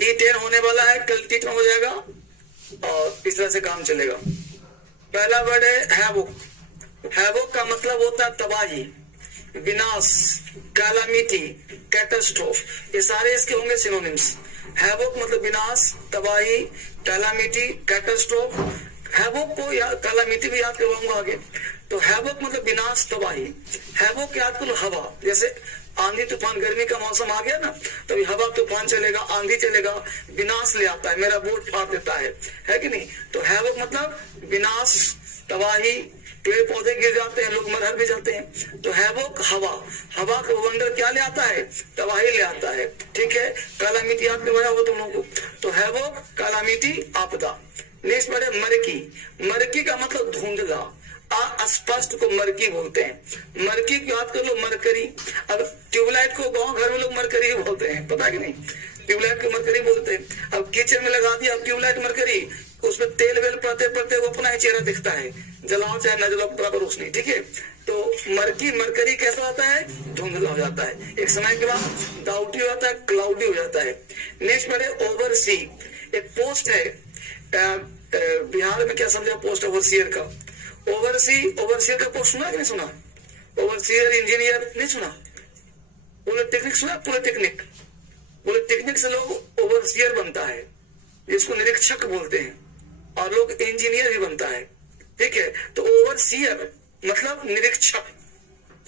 T10 होने वाला है, कल T10 हो जाएगा और इस तरह से काम चलेगा। पहला वर्ड है हैवोक। हैवोक का मतलब होता है तबाही, विनाश, कैलामिटी, कैटास्ट्रोफ, ये सारे इसके होंगे सिनोनिम्स। हैवोक मतलब विनाश, तबाही, कैलामिटी, कैटास्ट्रोफ। हैवोक को या कैलामिटी भी याद करवाऊंगा आगे। तो हैवोक मतलब विनाश, तबाही। हैवोक याद करो हवा, जैसे आंधी तूफान, गर्मी का मौसम आ गया ना, तभी हवा तूफान चलेगा, आंधी चलेगा, विनाश ले आता है, मेरा बोर्ड फाड़ देता है कि नहीं। तो हैवोक मतलब विनाश, तबाही, पेड़ पौधे गिर जाते हैं, लोग मर भी जाते हैं। तो हैवोक हवा, हवा का वंडर क्या ले आता है, तबाही ले आता है। ठीक है, कैलामिटी याद करवाया होगा तुम लोगों को। तो हैवोक, कैलामिटी, आपदा। नेक्स्ट वर्ड है मरकी। मरकी का मतलब धुंधला, अस्पष्ट को मरकी बोलते हैं। मरकी को याद कर लो, मरकरी। अब ट्यूबलाइट को गांव घर में लोग मरकरी बोलते हैं, पता है कि नहीं, ट्यूबलाइट को मरकरी बोलते हैं। अब किचन में लगा दिया ट्यूबलाइट मरकरी, उसमें तेल वेल पड़ते पड़ते वो अपना ही चेहरा दिखता है, जलाओ चाहे न जलाओ बराबर रोशनी। ठीक है, तो मरकी मरकरी कैसा होता है, धुंधला हो जाता है, एक समय के बाद डाउटी हो जाता है, क्लाउडी हो जाता है। नेक्स्ट वर्ड है ओवरसी। एक पोस्ट है बिहार में, क्या समझा पोस्ट ओवरसीयर का। ओवरसीयर का पोस्ट सुना कि नहीं सुना? ओवरसीयर इंजीनियर नहीं सुना? पॉलिटेक्निक सुना? पॉलिटेक्निक से लोग ओवरसीयर बनता है, जिसको निरीक्षक बोलते हैं, और लोग इंजीनियर भी बनता है। ठीक है, तो ओवरसीयर मतलब निरीक्षक।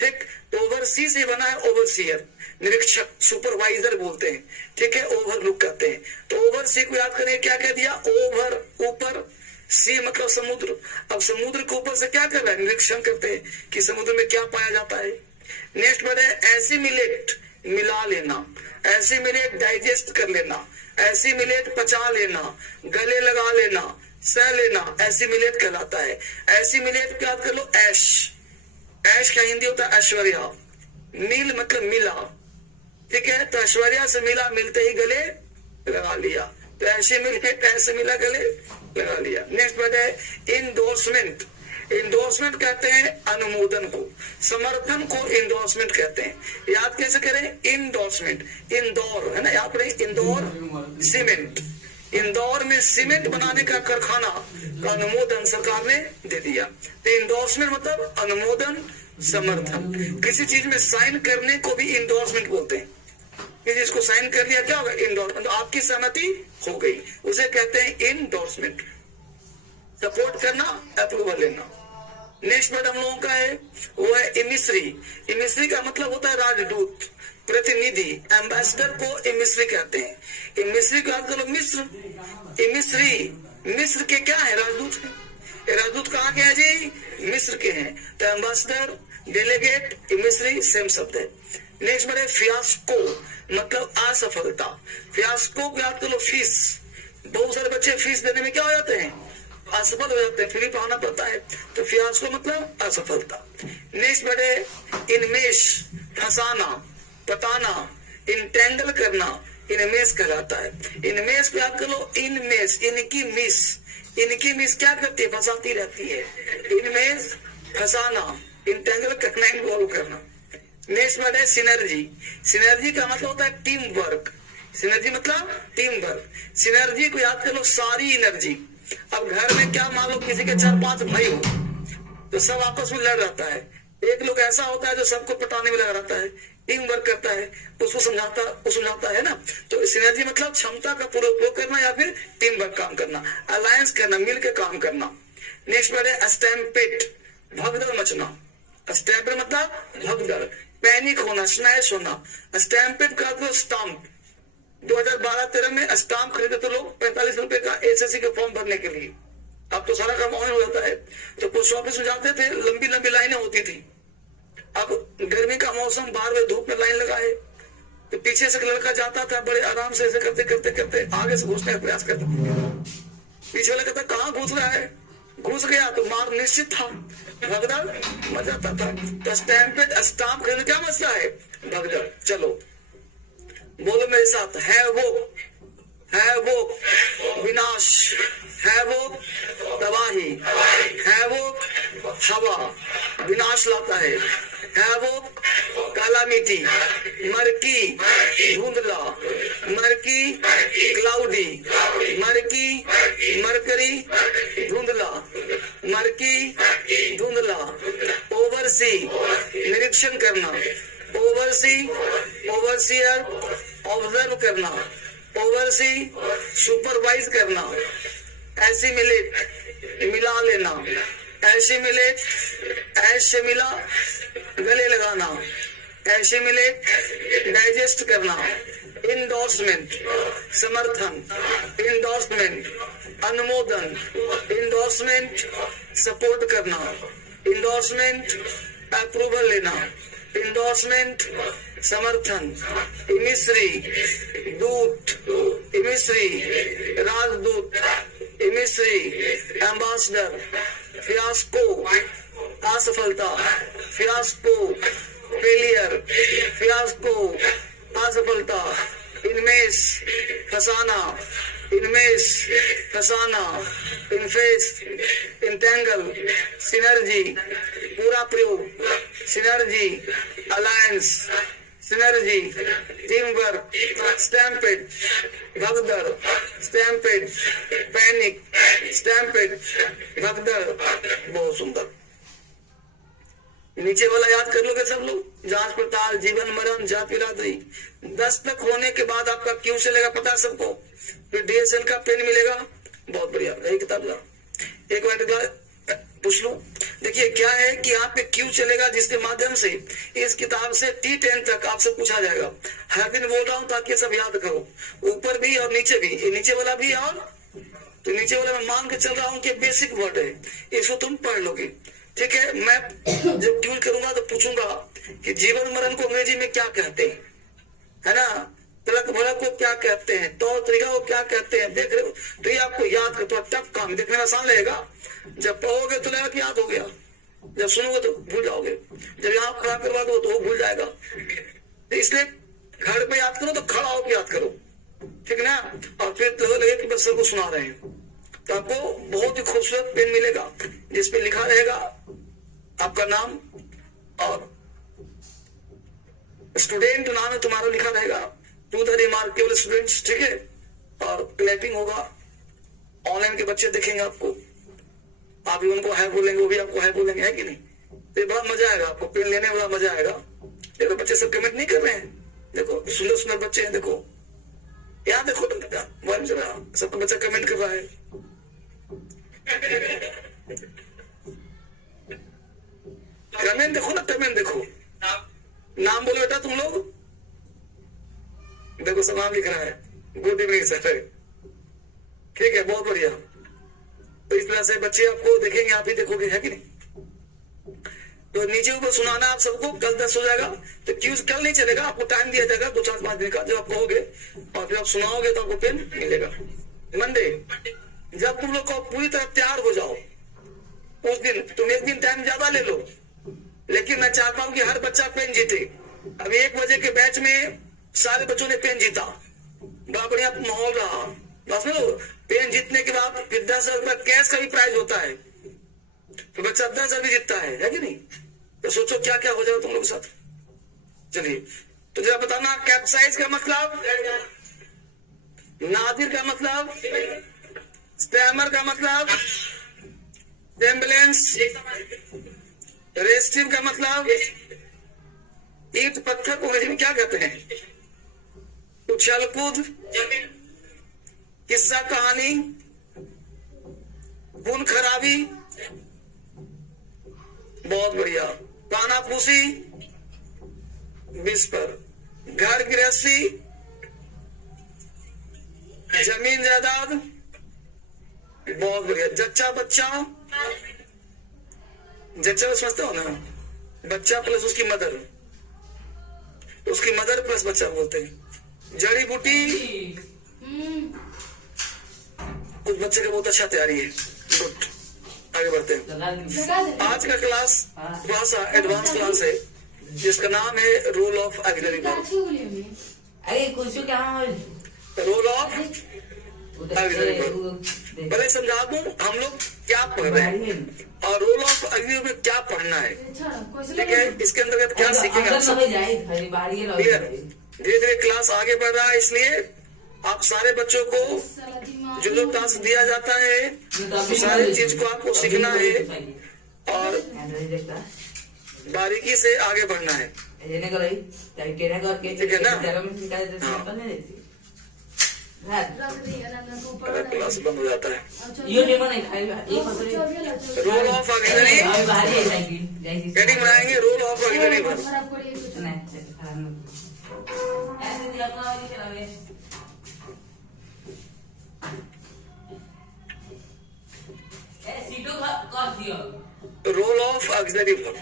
ठीक, तो ओवरसी से बना है ओवरसीयर, निरीक्षक, सुपरवाइजर बोलते हैं। ठीक है, ओवरलुक कहते हैं। तो ओवरसी को याद करें, क्या कह दिया, ओवर ऊपर, सी मतलब समुद्र। अब समुद्र के ऊपर से क्या कर रहा है, निरीक्षण करते हैं कि समुद्र में क्या पाया जाता है। नेक्स्ट वर्ड है एसिमिलेट, मिला लेना। एसिमिलेट डाइजेस्ट कर लेना, एसिमिलेट पचा लेना, गले लगा लेना, सह लेना, एसिमिलेट कहलाता है। एसिमिलेट को याद कर लो, ऐश। ऐश का हिंदी होता है ऐश्वर्या। मिल मतलब मिला। ठीक है, तो ऐश्वर्या से मिला, मिलते ही गले लगा लिया, तो ऐसे मिले, ऐसे मिला, गले लगा लिया। नेक्स्ट वर्ड है इंडोर्समेंट। इंडोर्समेंट कहते हैं अनुमोदन को, समर्थन को इंडोर्समेंट कहते हैं। याद कैसे करें, इंडोर्समेंट, इंदौर है ना, यहाँ पर इंदौर सीमेंट। इंदौर में सीमेंट बनाने का कारखाना का अनुमोदन सरकार ने दे दिया। तो इंडोर्समेंट मतलब अनुमोदन, समर्थन। किसी चीज में साइन करने को भी इंडोर्समेंट बोलते हैं। कि जिसको साइन कर लिया क्या होगा, इंडोर्समेंट, तो आपकी सहमति हो गई, उसे कहते हैं इंडोर्समेंट। सपोर्ट करना, अप्रूवल लेना। नेक्स्ट वर्ड हम लोगों का है वो है इमिस्री। इमिस्री का मतलब होता है राजदूत, प्रतिनिधि, एम्बेसडर को इमिस्री कहते हैं। इमिस्री को याद करो, मिस्र। इमिस्री मिस्र के क्या है, राजदूत है। राजदूत कहाँ के हैं जी, मिस्र के हैं। तो एम्बेसडर, डेलीगेट, इमिस्री सेम शब्द है। नेक्स्ट वर्ड है फियास्को, मतलब असफलता। फियास्को को याद करो, फीस। बहुत सारे बच्चे फीस देने में क्या हो जाते हैं, असफल हो जाते हैं, फ्री पाना पड़ता है। तो फियास्को मतलब असफलता। नेक्स्ट वर्ड है इनमेश, फंसाना, पताना, इंटेंगल करना, इनमेश कहलाता है। इनमेश को याद करो, इनमेश, इनकी मिस। इनकी मिस क्या करती है, फंसाती रहती है। इनमेश फंसाना, इंटेंगल करना, इन्वॉल्व करना। नेक्स्ट वर्ड है सिनर्जी। सिनर्जी का मतलब होता है टीम वर्क। सिनर्जी मतलब टीम वर्क। सिनर्जी को याद कर लो, सारी एनर्जी। अब घर में क्या, मान लो किसी के 4-5 भाई हो, तो सब आपस में लड़ रहता है। एक लोग ऐसा होता है जो सबको पटाने में लगा रहता है, टीम वर्क करता है, उसको समझाता है ना। तो सिनर्जी मतलब क्षमता का पूरा उपयोग करना या फिर टीम वर्क काम करना, अलायंस करना, मिलकर काम करना। नेक्स्ट वर्ड है स्टैम्पेड, भगदड़ मचना। स्टैम्पेड मतलब भगदड़, पैनिक होना, स्मैश होना। स्टैम्पेड का मतलब स्टाम्प। 2012-13 में स्टाम्प खरीदे तो लोग 45 रुपए का एसएससी के फॉर्म भरने के लिए। अब तो सारा काम ऑनलाइन हो जाता है। तो पोस्ट ऑफिस में जाते थे, लंबी लंबी लाइनें होती थी। अब गर्मी का मौसम, बाहर में धूप में लाइन लगाए, तो पीछे से लड़का जाता था, बड़े आराम से ऐसे करते करते करते आगे से घुसने का प्रयास करता। पीछे वाला कहता कहाँ घुस रहा है, घुस गया तो मार निश्चित था, भगदड़ मच जाता था। तो स्टैम्पेड, स्टाम्प खरीदने क्या मसला है, भगदड़। चलो बोलो मेरे साथ, है वो विनाश, है वो तबाही, है वो हवा, विनाश लाता है वो काला मिट्टी, मरकी, धुंधला, मर्की क्लाउडी, मर्की मरकरी धुंधला, मर्की धुंधला। ओवरसी निरीक्षण करना, ओवरसी ओवरसीयर ऑब्जर्व करना, ओवरसी सुपरवाइज करना। एसिमिलेट मिला लेना, एसिमिलेट ऐश से मिला गले लगाना, एसिमिलेट डाइजेस्ट करना। इंडोर्समेंट समर्थन, इंडोर्समेंट अनुमोदन, इंडोर्समेंट सपोर्ट करना, इंडोर्समेंट अप्रूवल लेना, इंडोर्समेंट समर्थन। इमिश्री दूत, इमिश्री राजदूत, इमिश्री एम्बेसडर। फियास्को असफलता, फियास्को फेलियर, फियास्को असफलता। इनमेश फसाना, इनमेश फसाना। इनफेस इंटेंगल, सिनर्जी पूरा प्रयोग, synergy alliance, synergy team work. Stampede भगदड़, स्टैम्पेड पैनिक, स्टैम्पेड भगदड़। बहुत सुंदर। नीचे वाला याद कर लोगे सब लोग। जांच पड़ताल, जीवन मरण, जात बिरादरी। 10 तक होने के बाद आपका क्यों चलेगा पता है सबको। फिर डीएसएल का पेन मिलेगा। बहुत बढ़िया, यही किताब ला एक मिनट पूछ लो। देखिए क्या है कि यहाँ पे क्यों चलेगा, जिसके माध्यम से इस किताब से T10 तक आपसे पूछा जाएगा। हर दिन बोल रहा हूँ ताकि सब याद करो, ऊपर भी और नीचे भी। ये नीचे वाला भी और तो नीचे वाला मैं मान के चल रहा हूँ कि बेसिक वर्ड है, इसको तुम पढ़ लोगे। ठीक है, मैं जब क्यों करूंगा तो पूछूंगा कि जीवन मरण को अंग्रेजी में क्या कहते हैं, है ना। तलक भड़क को क्या कहते हैं, तौर तरीका को क्या कहते हैं। देख रहे हो, तो ये आपको याद कर। तो टफ काम, देखने में आसान लगेगा, जब पढ़ोगे तो लगेगा कि याद हो गया, जब सुनोगे तो भूल जाओगे, जब यहाँ खड़ा करवा दो तो वो भूल जाएगा। तो इसलिए घर पे याद करो तो खड़ा होकर याद करो, ठीक है ना। और फिर लगे कि बस सबको सुना रहे हैं। तो आपको बहुत ही खूबसूरत पेन मिलेगा जिसपे लिखा रहेगा आपका नाम और स्टूडेंट नाम है तुम्हारा लिखा रहेगा, टू द रिमार्केबल स्टूडेंट्स। ठीक है, और क्लैपिंग होगा, ऑनलाइन के बच्चे देखेंगे आपको, आप भी उनको है बोलेंगे, वो भी आपको है बोलेंगे, है कि नहीं। तो बड़ा मजा आएगा आपको, पेन लेने में बड़ा मजा आएगा। देखो बच्चे सब कमेंट नहीं कर रहे हैं, देखो सुंदर सुंदर बच्चे हैं। देखो यहाँ देखो, सबका बच्चा कमेंट कर रहा है। कमेंट देखो ना, कमेंट देखो। नाम बोलो बेटा तुम लोग, देखो सब नाम लिख रहा है। गुड इवनिंग सर, ठीक है, बहुत बढ़िया। तो इस तरह से बच्चे आपको देखेंगे, आप ही देखोगे, है कि नहीं। तो नीचे ऊपर सुनाना आप सबको। कल 10 हो जाएगा तो क्यूज कल नहीं चलेगा, आपको टाइम दिया जाएगा 2-4-5 दिन का। जब आप कहोगे और फिर आप सुनाओगे तो आपको पेन मिलेगा। मंडे जब तुम लोग को पूरी तरह तैयार हो जाओ, उस दिन तुम एक दिन टाइम ज्यादा ले लो, लेकिन मैं चाहता हूं कि हर बच्चा पेन जीते। अभी 1 बजे के बैच में सारे बच्चों ने पेन जीता, बड़ा बढ़िया माहौल रहा। बस पेन जीतने के बाद फिर 10,000 रुपया कैश का भी प्राइज होता है, तो बच्चा 10,000 भी जीतता है कि नहीं। तो सोचो क्या क्या हो जाएगा तुम लोग के साथ। चलिए, तो जरा बताना, कैप्साइज का मतलब, नादिर का मतलब, स्टैमर का मतलब, एम्बुलेंस, रेस्टिव का मतलब, ईंट पत्थर को अंग्रेजी में क्या कहते हैं, उछल कूद, किस्सा कहानी, खून खराबी, बहुत बढ़िया, कानाफूसी, विस्पर, घर गृहस्थी, जमीन जायदाद, बहुत बढ़िया, जच्चा बच्चा, जच्चा समझते हो ना, बच्चा प्लस उसकी मदर, उसकी मदर प्लस बच्चा बोलते हैं। जड़ी बूटी, कुछ बच्चे का बहुत अच्छा तैयारी है। गुड, आगे बढ़ते हैं। आज का क्लास थोड़ा सा एडवांस क्लास है, जिसका नाम है role of auxiliary verb. Role of auxiliary verb पहले समझा दूं हम लोग क्या पढ़ रहे हैं और रोल ऑफ ऑक्सिलरी वर्ब में क्या पढ़ना है। ठीक है, इसके अंतर्गत क्या सीखेंगे आप सब। धीरे धीरे क्लास आगे बढ़ रहा है, इसलिए आप सारे बच्चों को जो टास्क दिया जाता है तो सारी चीज को आपको सीखना है और बारीकी से आगे बढ़ना है, ठीक है ना? हाँ, क्लास बंद हो जाता है। रोल ऑफ ऑक्सिलरी हेडिंग बनाएंगे, role of auxiliary verb. Role of auxiliary verb,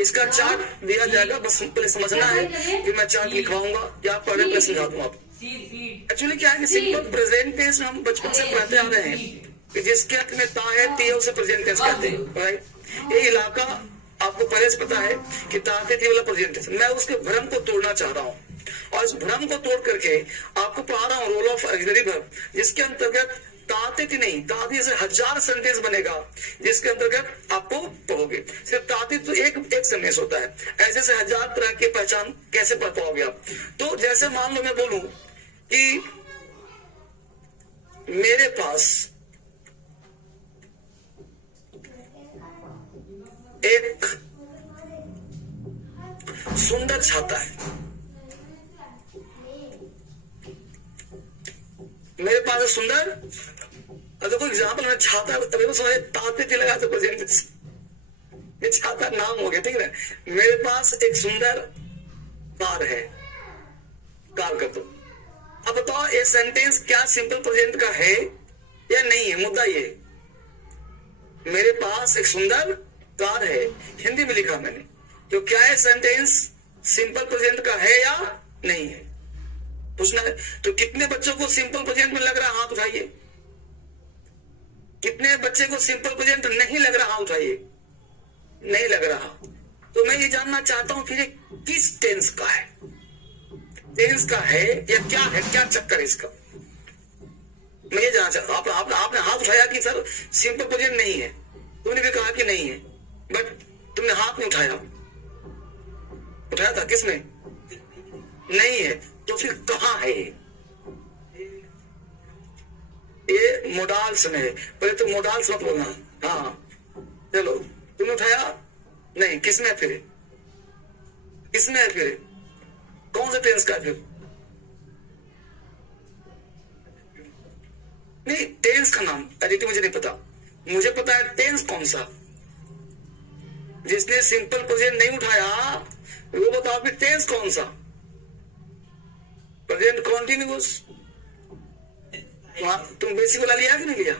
इसका चार्ट दिया जाएगा, बस पहले समझना है कि मैं चार्ट लिखवाऊंगा या पढ़े पे समझा दूंगा आपको। एक्चुअली क्या है कि सिंपल प्रेजेंट टेंस हम बचपन से पढ़ते आ रहे हैं कि जिसके अंत में ता है ती है उसे प्रेजेंट टेंस कहते हैं, राइट? ये इलाका आपको पहले से पता है कि ता ती थी वाला प्रेजेंट टेंस। मैं उसके भ्रम को तोड़ना चाह रहा हूँ और इस भ्रम को तोड़ करके आपको पढ़ा रहा हूँ रोल ऑफ ऑक्सिलरी वर्ब, जिसके अंतर्गत ताते थी नहीं, ताती से 1000 सेंटेंस बनेगा, जिसके अंतर्गत आपको पढ़ोगे। सिर्फ ताती तो एक सेंटेंस होता है, ऐसे से 1000 तरह की पहचान कैसे पढ़ पाओगे आप? तो जैसे मान लो मैं बोलूं कि मेरे पास एक सुंदर छाता है, मेरे पास सुंदर, देखो एग्जाम्पल में छाता, ताते थी लगा तो प्रेजेंट, ये छाता नाम हो गया, ठीक है? मेरे पास एक सुंदर कार है, कार कर दो। अब बताओ ये सेंटेंस क्या सिंपल प्रेजेंट का है या नहीं है? मुद्दा ये, मेरे पास एक सुंदर कार है, हिंदी में लिखा मैंने, तो क्या ये सेंटेंस सिंपल प्रेजेंट का है या नहीं है? पूछना है। तो कितने बच्चों को सिंपल प्रेजेंट में लग रहा है? हाथ उठाइए। कितने बच्चे को सिंपल प्रेजेंट नहीं लग रहा? हाथ उठाइए। नहीं लग रहा। तो मैं ये जानना चाहता हूं फिर किस टेंस का है, टेंस का है या क्या है, क्या चक्कर है इसका? मैं ये जानना चाहता हूं। आपने हाथ उठाया कि सर सिंपल प्रेजेंट नहीं है, तुमने भी कहा कि नहीं है, बट तुमने हाथ नहीं उठाया। उठाया था किसने? नहीं है, तो फिर कहां है? ये मोडाल्स में है। पहले तो मोडाल्स मत बोलना। हाँ चलो, तुमने उठाया नहीं, किसमें है फिर? किसमें है फिर? कौन सा टेंस का फिर? नहीं, टेंस का नाम एडिटिव मुझे नहीं पता, मुझे पता है टेंस कौन सा। जिसने सिंपल प्रेजेंट नहीं उठाया वो बताओ फिर टेंस कौन सा? Present continuous. तुम बेसिक वाला लिया कि नहीं लिया?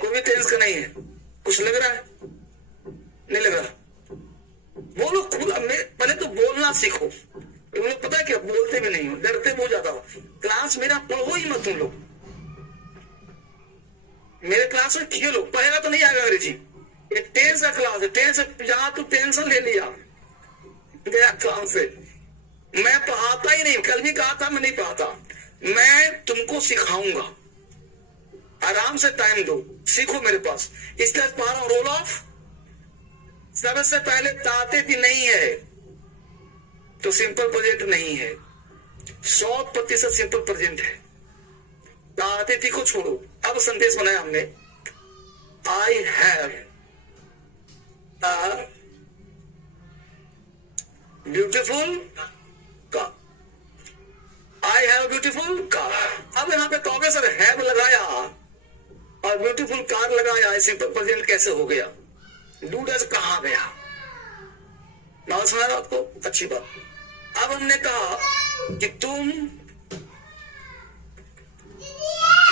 कोई भी टेंस का नहीं है? कुछ लग रहा है? नहीं लग रहा? बोलो खुला। पहले तो बोलना सीखो। तुम लोग पता है क्या, बोलते भी नहीं हो, डरते बहुत ज्यादा हो। क्लास मेरा पढ़ो ही मत तुम लोग, मेरे क्लास में खेलो, पढ़ेगा तो नहीं आएगा अंग्रेजी। ये टेंस का क्लास है, टेंस जहां तू टेंशन ले लिया गया क्लास से। मैं पढ़ाता ही नहीं, कल भी कहा था मैं नहीं पढ़ाता, मैं तुमको सिखाऊंगा। आराम से टाइम दो, सीखो मेरे पास। इसलिए पढ़ा रहा हूं रोल ऑफ। सबसे पहले ताते थी नहीं है तो सिंपल प्रेजेंट नहीं है, 100% सिंपल प्रेजेंट है। ताते थी को छोड़ो। अब संदेश बनाया हमने, I have a beautiful car. I have beautiful car. अब यहाँ पे कहोगे सर हैव लगाया और ब्यूटीफुल कार लगाया, सिंपल प्रेजेंट कैसे हो गया? डू डज कहाँ गया? नाम सुना आपको? अच्छी बात। अब हमने कहा कि तुम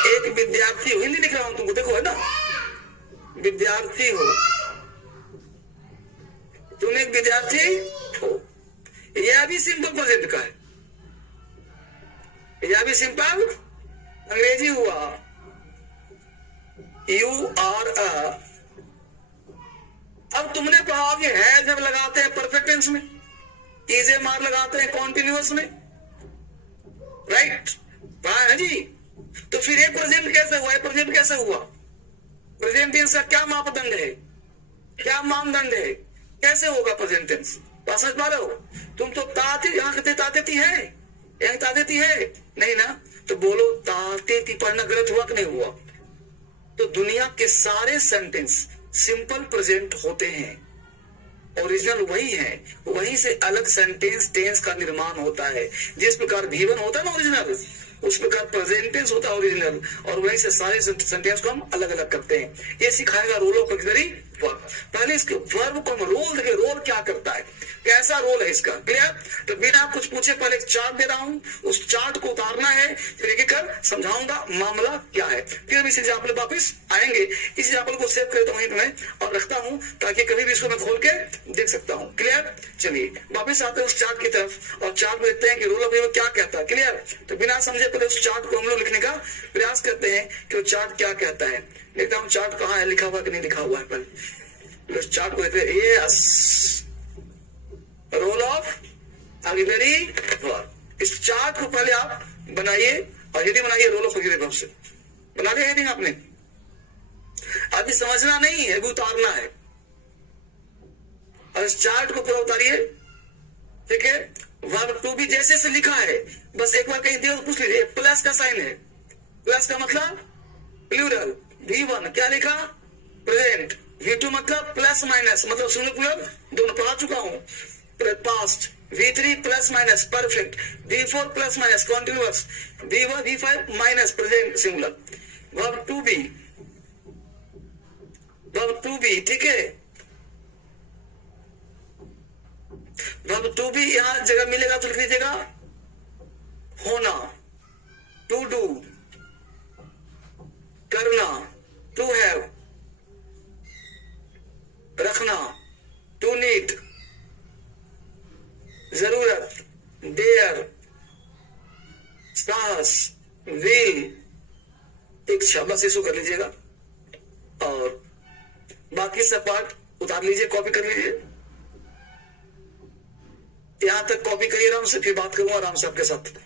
एक विद्यार्थी हो, हिंदी लिख रहा हूं तुमको, देखो है ना, विद्यार्थी हो, तुम एक विद्यार्थी हो। यह भी सिंपल प्रेजेंट का है, यह भी सिंपल अंग्रेजी हुआ, यू आर अ। अब तुमने कहा कि है जब लगाते हैं परफेक्ट टेंस में, इजे मार लगाते हैं कॉन्टिन्यूअस में, राइट? है जी। तो फिर ये प्रेजेंट कैसे हुआ? प्रेजेंट कैसे हुआ? प्रेजेंट टेंस का क्या मापदंड है, क्या मानदंड है, कैसे होगा प्रेजेंट टेंस? समझ पा रहे हो? तुम तो ता ताते, यहाँ कहते तातेती है, यहाँ तातेती है नहीं ना, तो बोलो तातेती पढ़ना गलत हुआ कि नहीं हुआ? तो दुनिया के सारे सेंटेंस सिंपल प्रेजेंट होते हैं, ओरिजिनल वही है, वहीं से अलग सेंटेंस टेंस का निर्माण होता है। जिस प्रकार भी1 होता है ना ओरिजिनल, उस प्रकार प्रेजेंट टेंस होता है ओरिजिनल, और वहीं से सारे सेंटेंस को हम अलग अलग करते हैं। ये सिखाएगा रोल ऑफ ऑक्सिलरी वर्ब। पहले इसके वर्ब को हम रोल देखें, रोल क्या करता है, कैसा रोल है इसका, क्लियर? तो बिना कुछ पूछे पहले एक चार्ट दे रहा हूं, उस चार्ट को उतारना है, फिर एक एक कर समझाऊंगा मामला क्या है, फिर हम इस एग्जाम्पल वापिस आएंगे। इस एग्जाम्पल को सेव करता हूं मैं और रखता हूं, ताकि कभी भी इसको मैं खोल के देख सकता हूं, क्लियर? चलिए वापिस आते हैं उस चार्ट की तरफ, और चार्ट में देखते हैं कि रोल ऑफ वर्ब क्या कहता है, क्लियर? तो बिना समझे पहले उस चार्ट को हम लोग लिखने का प्रयास करते हैं कि वो चार्ट क्या कहता है। देखता हूँ चार्ट कहाँ है, लिखा हुआ कि नहीं लिखा हुआ है। पहले उस चार्ट को देखते हैं, yes, role of auxiliary verb. इस चार्ट को पहले आप बनाइए, और हेडिंग बनाइए रोल ऑफ ऑक्सिलरी वर्ब से। बना लिया हेडिंग आपने? अभी समझना नहीं है, अभी उतारना है, और इस चार्ट को पूरा उतारिए, ठीक है? वर्ब टू भी जैसे से लिखा है, बस एक बार कहीं दिया तो पूछ लीजिए। प्लस का साइन है, प्लस का मतलब प्लूरल। V1 क्या लिखा? प्रेजेंट। V2 मतलब प्लस माइनस, मतलब सिंगुलर प्लूरल दोनों पढ़ा चुका हूं, past. V3 plus minus perfect. V4 plus minus continuous. V5 minus present singular. Verb two भी, वर्ब टू भी, ठीक है? वर्ब टू भी यहां जगह मिलेगा तो लिख लीजिएगा होना, टू डू, करना, टू हैव, रखना, टू नीड, जरूरत, डेयर, साहस, विल, इच्छा, बस इसको कर लीजिएगा, और बाकी सब पार्ट उतार लीजिए, कॉपी कर लीजिए। यहां तक कॉपी करिए आराम से, फिर बात करूंगा आराम से आपके साथ।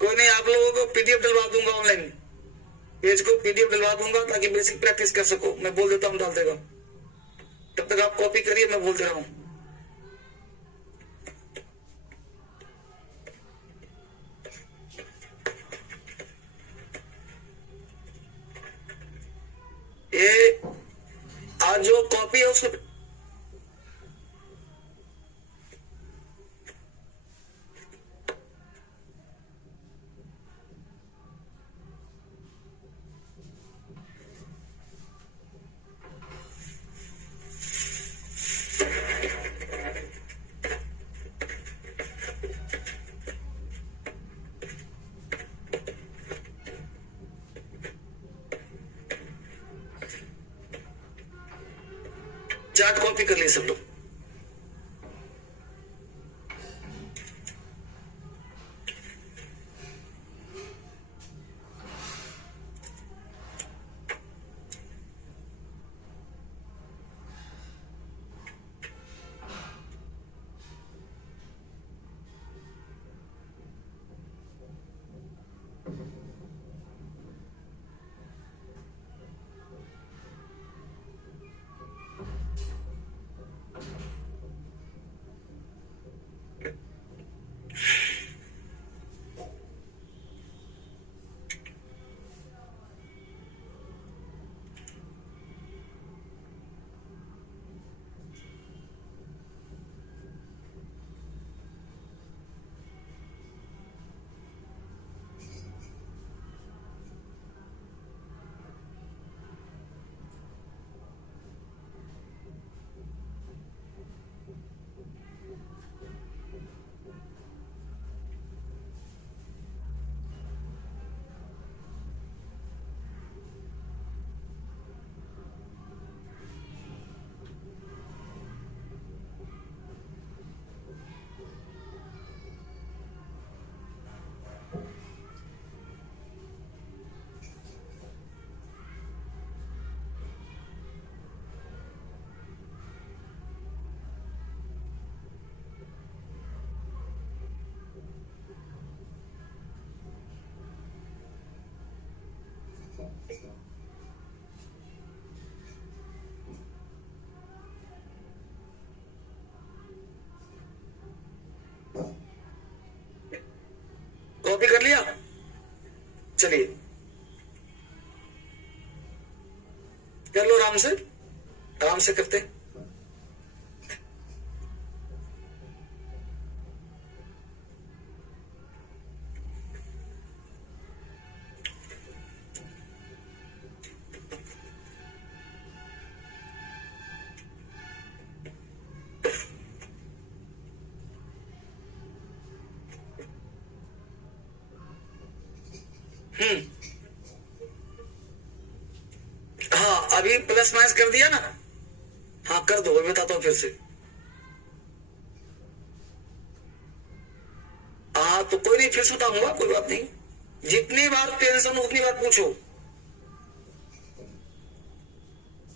कोई नहीं, आप लोगों को पीडीएफ डलवा दूंगा, ऑनलाइन पेज को पीडीएफ डलवा दूंगा, ताकि बेसिक प्रैक्टिस कर सको। मैं बोल देता हूं, डाल देगा, तब तक आप कॉपी करिए, मैं बोल दे रहा हूं। ये आज जो कॉपी है उसको चार्ट कॉपी कर लिए सब लोग। चलिए कर लो, आराम से करते हैं। हाँ, अभी प्लस माइनस कर दिया ना? हाँ कर दो, अभी बताता हूँ फिर से। हाँ तो कोई नहीं, फिर से बताऊंगा, कोई बात नहीं। जितनी बार टेंशन उतनी बार पूछो।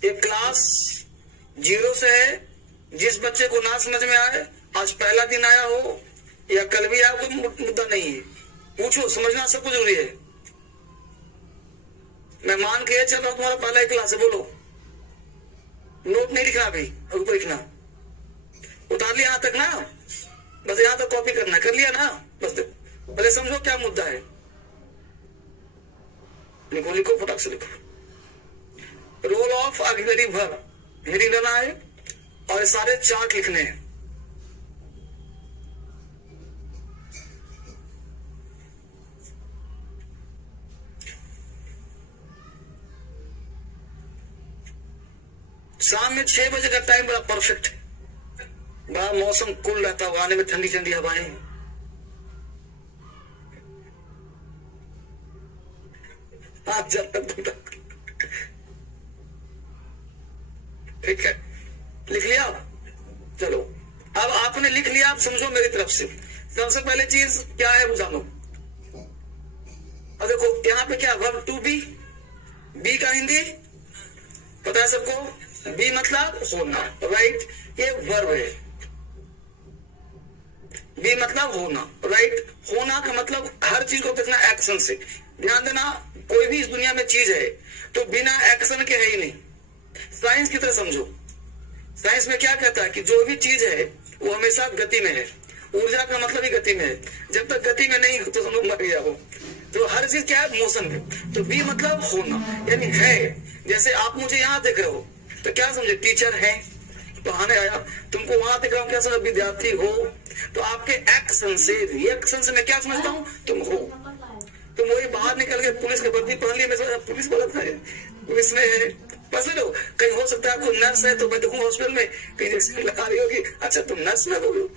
एक क्लास 0 से है, जिस बच्चे को ना समझ में आए, आज पहला दिन आया हो या कल भी आया, कोई मुद्दा नहीं है, पूछो, समझना सबको जरूरी है। मैं मान के चल रहा हूं तुम्हारा पहला ही क्लास है, बोलो। नोट नहीं लिखना अभी, ऊपर लिखना। उतार लिया यहां तक ना, बस यहां तक कॉपी करना, कर लिया ना? बस पहले समझो क्या मुद्दा है। लिखो लिखो, फटाक से लिखो। Role of auxiliary verb, heading लेना है और सारे चार्ट लिखने हैं। शाम में 6 बजे का टाइम बड़ा परफेक्ट है, बड़ा मौसम कूल रहता है, आने में ठंडी ठंडी हवाएं। हाँ जब तक ठीक है, लिख लिया? चलो अब आपने लिख लिया, आप समझो मेरी तरफ से। सबसे पहले चीज क्या है वो जानो। अब देखो यहाँ पे क्या, वर्ब टू बी, बी का हिंदी पता है सबको? बी मतलब होना, राइट? ये वर्ब है। बी मतलब होना, राइट? होना का मतलब हर चीज को देखना एक्शन से। ध्यान देना, कोई भी इस दुनिया में चीज है तो बिना एक्शन के है ही नहीं। साइंस की तरह समझो। साइंस में क्या कहता है कि जो भी चीज है वो हमेशा गति में है। ऊर्जा का मतलब ही गति में है। जब तक गति में नहीं तो समझो मर गया हो। तो हर चीज क्या है? मोशन में। तो बी मतलब होना, यानी है। जैसे आप मुझे यहाँ देख रहे हो तो क्या समझे? टीचर है, पढ़ाने आया। तुमको वहां देख रहा हूँ, क्या समझ? विद्यार्थी हो। तो आपके एक्शन से, रिएक्शन से मैं क्या समझता हूँ? तुम हो। तुम वही बाहर निकल के पुलिस की वर्दी पहन ली, मैं पुलिस वाला था, पुलिस में है। बस लो, कहीं हो सकता है आपको नर्स है तो मैं देखूँ हॉस्पिटल में कहीं जैसे लगा रही होगी, अच्छा तुम नर्स में बोलो,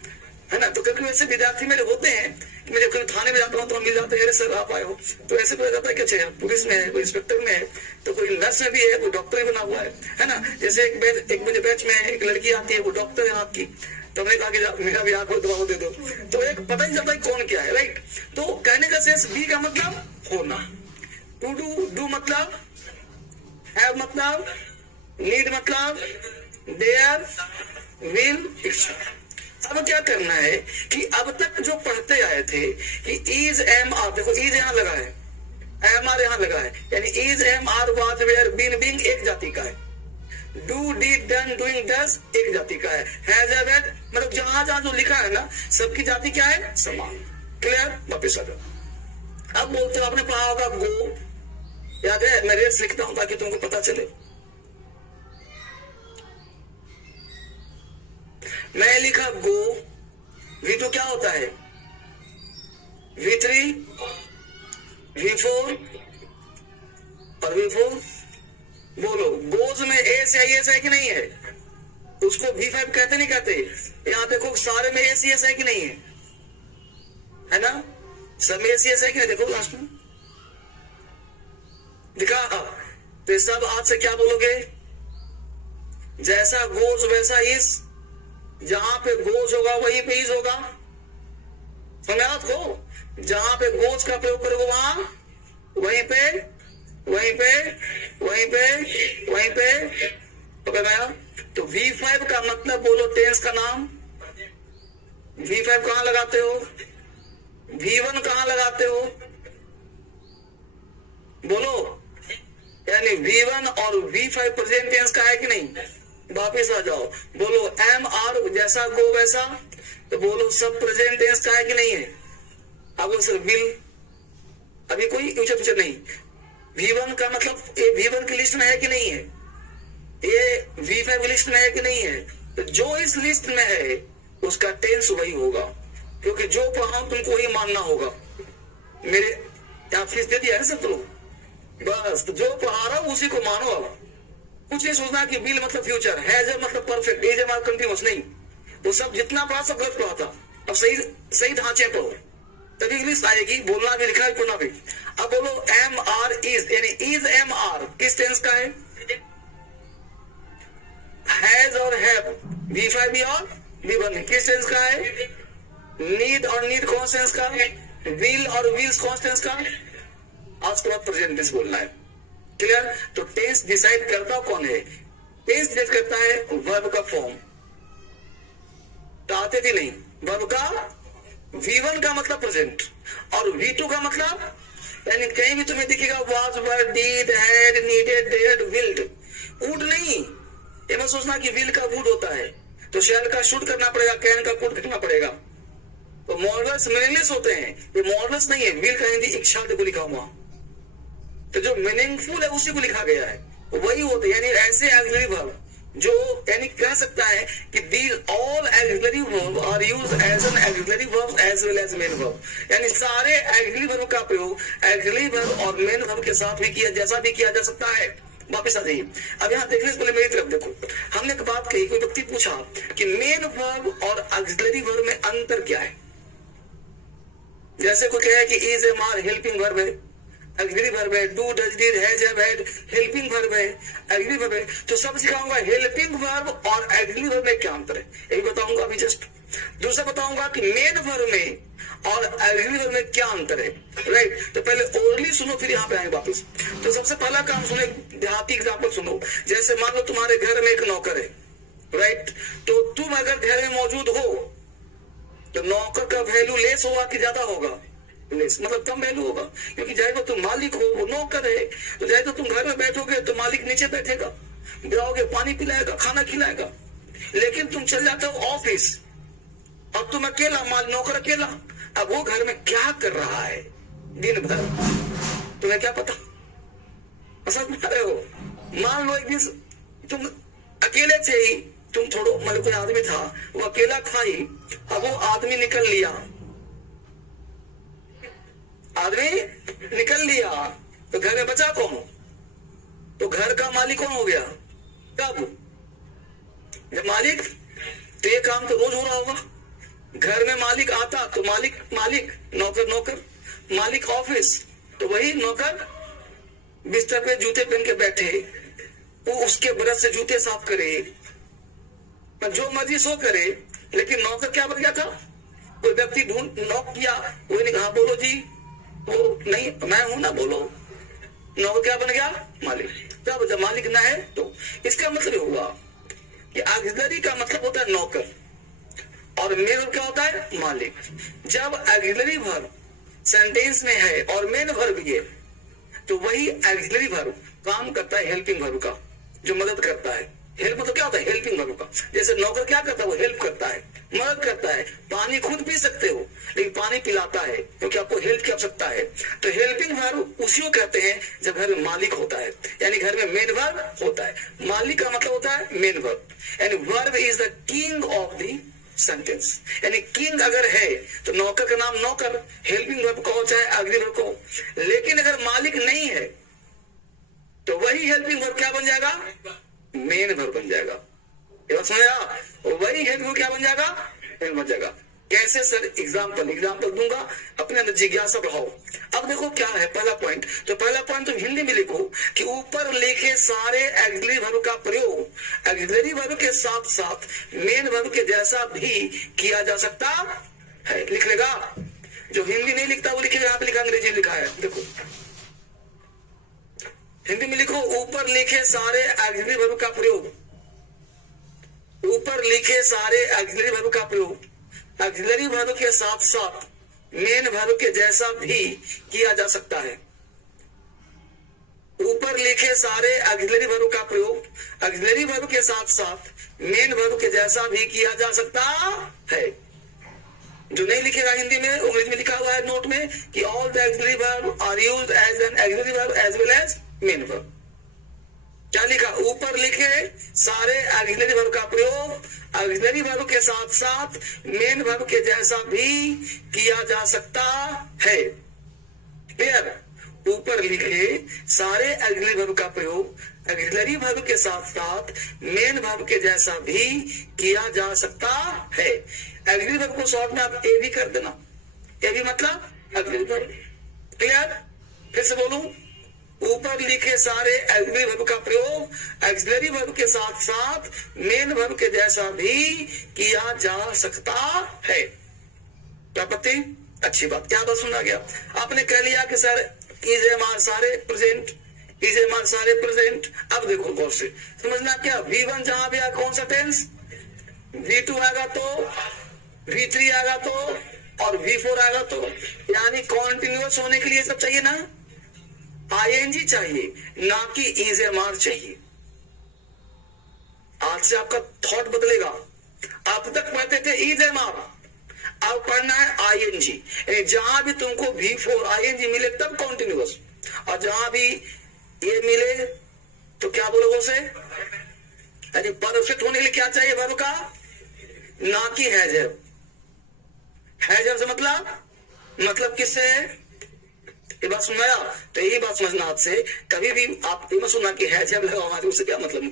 है ना? तो क्योंकि वैसे विद्यार्थी मेरे होते हैं कि मैं जब कहीं थाने में जाता हूँ तो मिल जाते हैं, अरे सर आप आए हो, तो ऐसे पता जाता है कि अच्छा पुलिस में है, कोई इंस्पेक्टर में है, तो कोई नर्स में भी है, कोई डॉक्टर भी बना हुआ है ना? जैसे एक मेरे बैच में एक लड़की आती है, वो डॉक्टर है आपकी, तो मैंने कहा कि मेरा भी आंख को दवा दे दो, तो एक पता ही चलता है कौन क्या है, राइट? तो कहने का सेंस बी का मतलब होना, टू डू मतलब, हैव मतलब, नीड मतलब, डेयर, विल, इच्छा। अब क्या करना है कि अब तक जो पढ़ते आए थे कि इज एम आर, देखो इज यहाँ लगा है, एम आर यहाँ लगा है, यानी is am are was were been being एक जाति का है, do did done doing does एक जाति का है, हैज हैव हैड मतलब जहां जहां जो लिखा है ना सबकी जाति क्या है? समान। क्लियर? वापिस आ जाओ। अब बोलते हो आपने पढ़ा होगा गो, याद है? मैं रेट्स लिखता हूं ताकि तुमको पता चले। मैं लिखा गो, V2 क्या होता है? V3, V4 और V4। बोलो गोज में ए से आई एस है कि नहीं है? उसको V5 कहते नहीं कहते? यहाँ देखो सारे में ए सी एस है कि नहीं है? है ना? सब में ए सी एस है कि नहीं? देखो लास्ट में दिखा। तो सब आज से क्या बोलोगे? जैसा गोज वैसा इस, जहां पे गोज होगा वहीं पे इज होगा। समझ आपको? जहां पे गोज का प्रयोग करोगे वहां वहीं पे वहीं पे वहीं पे वहीं पे पकड़ आया। तो V5 का मतलब बोलो टेंस का नाम। V5 कहां लगाते हो? V1 कहां लगाते हो? बोलो, यानी V1 और V5 प्रेजेंट टेंस का है कि नहीं? वापिस आ जाओ, बोलो एम आर जैसा गो वैसा, तो बोलो सब प्रेजेंट टेंस का है कि नहीं है? अब सर विल, अभी कोई फ्यूचर फ्यूचर नहीं। V1 का मतलब ये V1 की लिस्ट में है कि नहीं है, ये V5 की लिस्ट में है कि नहीं है। तो जो इस लिस्ट में है उसका टेंस वही होगा, क्योंकि जो पढ़ा तुमको वही मानना होगा। मेरे यहाँ फीस दे दिया है सब लोग, बस तो जो पढ़ा रहा हूं उसी को मानो। अब कुछ नहीं सोचना कि विल मतलब फ्यूचर, हैज मतलब परफेक्ट, इज मतलब कंटिन्यूअस, नहीं। वो सब जितना पढ़ा सब गलत पढ़ा था। अब सही सही ढांचे पढ़ो तभी इंग्लिश आएगी, बोलना भी लिखना भी पढ़ना भी। अब बोलो एम आर इज, यानी इज एम आर किस टेंस का है, हैज और हैव V5 भी और V1 किस टेंस का है, नीड और नीड कौन टेंस का, विल और विल्स कौन टेंस का। आज के बाद प्रेजेंट टेंस बोलना है, क्लियर। तो टेंस डिसाइड करता कौन है, टेंस डिसाइड करता है वर्ब का फॉर्म, तो आते थी नहीं। वर्ब का V1 का मतलब प्रेजेंट और V2 का मतलब, यानी कहीं भी तुम्हें दिखेगा was were did had needed डेड विल्ड, वुड नहीं। ये मत सोचना कि विल का वुड होता है तो शैल का शुड करना पड़ेगा, कैन का कुड करना पड़ेगा। तो मॉडल्स मीनिंगलेस होते हैं, ये मॉडल्स नहीं है। विल का हिंदी इच्छा को लिखा हुआ, तो जो मीनिंगफुल है उसी को लिखा गया है, वही होते हैं। यानी ऐसे ऑक्सिलरी वर्ब जो यानी कह सकता है कि these all auxiliary verb are used as an auxiliary verb as well as main verb, यानी सारे ऑक्सिलरी वर्ब का प्रयोग ऑक्सिलरी वर्ब और मेन वर्ब के साथ भी किया, जैसा भी किया जा सकता है। वापस आ जाइए, अब यहाँ देखने से पहले मेरी तरफ देखो। हमने एक बात कही, कोई व्यक्ति पूछा कि मेन वर्ब और ऑक्सिलरी वर्ब में अंतर क्या है। जैसे कोई कहे कि is am are helping verb है, ऑक्सिलरी वर्ब है, do does did has have had helping verb है, ऑक्सिलरी वर्ब है। तो सब सिखाऊंगा हेल्पिंग वर्ब और ऑक्सिलरी वर्ब में क्या अंतर है, यही बताऊंगा अभी जस्ट। दूसरा बताऊंगा कि मेन वर्ब में और ऑक्सिलरी वर्ब में क्या अंतर है, राइट। तो पहले ओरली सुनो, फिर यहाँ पे आएंगे वापस। तो सबसे पहला काम सुनो, देहाती एग्जाम्पल सुनो। जैसे मान लो तुम्हारे घर में एक नौकर है, राइट। तो तुम अगर घर में मौजूद हो तो नौकर का वैल्यू लेस होगा कि ज्यादा होगा, लेस मतलब कम वैल्यू होगा, क्योंकि चाहे तुम मालिक हो, वो नौकर है। तो चाहे तुम घर में बैठोगे तो मालिक नीचे बैठेगा, जाओगे पानी पिलाएगा, खाना खिलाएगा। लेकिन तुम चल जाते हो ऑफिस और तुम अकेला, माल नौकर अकेला। अब वो घर में क्या कर रहा है दिन भर तुम्हें क्या पता, समझ में आ रहे हो। मान लो एक दिन तुम अकेले थे ही, तुम थोड़ो मतलब कोई आदमी था, वो अकेला था ही। अब वो आदमी निकल लिया, आदमी निकल लिया तो घर में बचा कौन, तो घर का मालिक कौन हो गया। कब, जब मालिक, तो ये काम तो रोज हो रहा होगा। घर में मालिक आता तो मालिक मालिक, नौकर नौकर, मालिक ऑफिस तो वही नौकर बिस्तर पे जूते पहन के बैठे, वो उसके ब्रश से जूते साफ करे, जो मर्जी सो करे। लेकिन नौकर क्या बन गया था, कोई व्यक्ति ढूंढ नॉक किया, वो ने कहा बोलो जी, वो नहीं मैं हूं ना, बोलो। नौकर क्या बन गया, मालिक। जब मालिक ना है तो इसका मतलब हुआ कि ऑक्सिलरी का मतलब होता है नौकर और मेन वर्ब क्या होता है, मालिक। जब ऑक्सिलरी वर्ब सेंटेंस में है और मेन वर्ब भी है तो वही ऑक्सिलरी वर्ब काम करता है हेल्पिंग वर्ब का, जो मदद करता है। हेल्प मतलब क्या होता है, हेल्पिंग वर्ब का। जैसे नौकर क्या करता है, वो हेल्प करता है, मदद करता है। पानी खुद पी सकते हो लेकिन पानी पिलाता है क्योंकि आपको हेल्प की आवश्यकता है। तो हेल्पिंग वर्ब उसी को कहते हैं जब घर में मालिक होता है, यानी घर में मेन वर्ब होता है। मालिक का मतलब होता है मेन वर्ब, यानी verb is the king of the sentence. यानी किंग अगर है तो नौकर का नाम नौकर, हेल्पिंग वर्ब कहो चाहे ऑक्सिलरी वर्ब कहो। लेकिन अगर मालिक नहीं है तो वही हेल्पिंग वर्ब क्या बन जाएगा, मेन वर्ब बन जाएगा। ये बात समझा, वही हेल्पिंग वर्ब क्या बन जाएगा, मेन बन जाएगा। कैसे सर, एग्जाम्पल दूंगा, अपने अंदर जिज्ञासा बढ़ाओ। अब देखो क्या है पहला पॉइंट। तो पहला पॉइंट तुम हिंदी में लिखो कि ऊपर लिखे सारे ऑक्सिलरी वर्ब का प्रयोग ऑक्सिलरी वर्ब के साथ साथ मेन वर्ब के जैसा भी किया जा सकता है। लिख लेगा, जो हिंदी नहीं लिखता वो लिखेगा, यहाँ पे लिखा अंग्रेजी लिखा है, देखो हिंदी में लिखो, ऊपर लिखे सारे ऑक्सिलरी वर्ब का प्रयोग, ऊपर लिखे सारे ऑक्सिलरी वर्ब का प्रयोग ऑक्सिलरी वर्ब के साथ साथ मेन वर्ब के जैसा भी किया जा सकता है। ऊपर लिखे सारे ऑक्सिलरी वर्ब का प्रयोग ऑक्सिलरी वर्ब के साथ साथ मेन वर्ब के जैसा भी किया जा सकता है। जो नहीं लिखेगा हिंदी में, इंग्लिश में लिखा हुआ है नोट में कि all the auxiliary verb are used as an auxiliary verb as well as main verb. क्या लिखा? ऊपर लिखे सारे ऑक्सिलरी वर्ब का प्रयोग ऑक्सिलरी वर्ब के साथ साथ मेन वर्ब के जैसा भी किया जा सकता है। क्लियर? ऊपर लिखे सारे ऑक्सिलरी वर्ब का प्रयोग ऑक्सिलरी वर्ब के साथ साथ मेन वर्ब के जैसा भी किया जा सकता है। ऑक्सिलरी वर्ब को शॉर्ट में आप ए भी कर देना। ए भी मतलब ऑक्सिलरी वर्ब। क्लियर? फिर से बोलूं, ऊपर लिखे सारे ऑक्सिलरी वर्ब का प्रयोग ऑक्सिलरी वर्ब के साथ साथ मेन वर्ब के जैसा भी किया जा सकता है। क्या पति? अच्छी बात। क्या बात सुना गया? आपने कह लिया कि सर इज एम आर सारे प्रेजेंट, इज एम आर सारे प्रेजेंट। अब देखो गौर से समझना, क्या V1 जहां भी आया कौन सा टेंस, V2 आएगा तो, V3 आएगा तो, और V4 आएगा तो, यानी कॉन्टिन्यूअस होने के लिए सब चाहिए ना, ING चाहिए, ना कि इज एम आर चाहिए। आज से आपका थॉट बदलेगा। अब तक पढ़ते थे इज एम आर, अब पढ़ना है ING। जहां भी तुमको V4 ING मिले तब कॉन्टिन्यूअस, और जहां भी ये मिले तो क्या बोलोगे उसे? यानी परफेक्ट होने के लिए क्या चाहिए वर्ब का, ना कि हैजर। हैजर से मतलब किससे? ये बात सुनाया तो यही बात समझना आपसे। कभी भी आप ये मत सुनना कि हैजर लगाओ हमारे, उससे क्या मतलब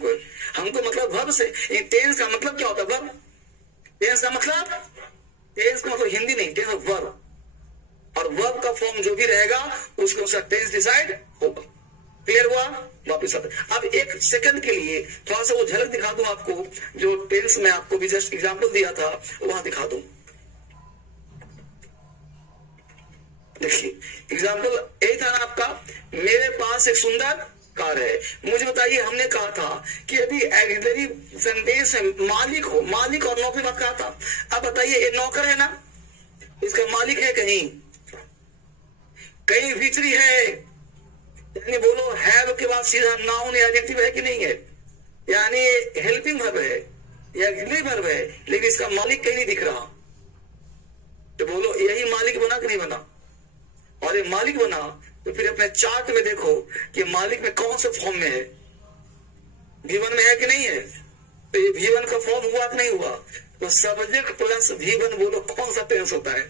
हमको मतलब वर्ब से। टेंस का मतलब क्या होता है? वर्ब। टेंस का मतलब हिंदी नहीं, टेंस ऑफ वर्ब, और वर्ब का फॉर्म जो भी रहेगा उसको उसका टेंस डिसाइड होगा। क्लियर हुआ? वापिस आते। अब एक सेकंड के लिए थोड़ा सा वो झलक दिखा दूं आपको, जो टेंस में आपको भी जस्ट एग्जांपल दिया था वहां दिखा दूं। देखिए एग्जांपल यही था ना आपका, मेरे पास एक सुंदर कार है। मुझे बताइए, हमने कहा था कि यदि ऑक्सिलरी सेंटेंस में मालिक हो, मालिक और नौकर बात कहा था। अब बताइए ये नौकर है ना, इसका मालिक है कहीं V3 है, यानी बोलो हैव के बाद सीधा नाउन या एडजेक्टिव है कि नहीं है, यानी हेल्पिंग वर्ब है या ऑक्सिलरी वर्ब है, लेकिन इसका मालिक कहीं नहीं दिख रहा। तो बोलो यही मालिक बना कि नहीं बना? और ये मालिक बना तो फिर अपने चार्ट में देखो कि मालिक में कौन से फॉर्म में है, V1 में है कि नहीं है? तो ये V1 का फॉर्म हुआ कि नहीं हुआ? तो सब्जेक्ट प्लस V1 बोलो कौन सा टेंस होता है?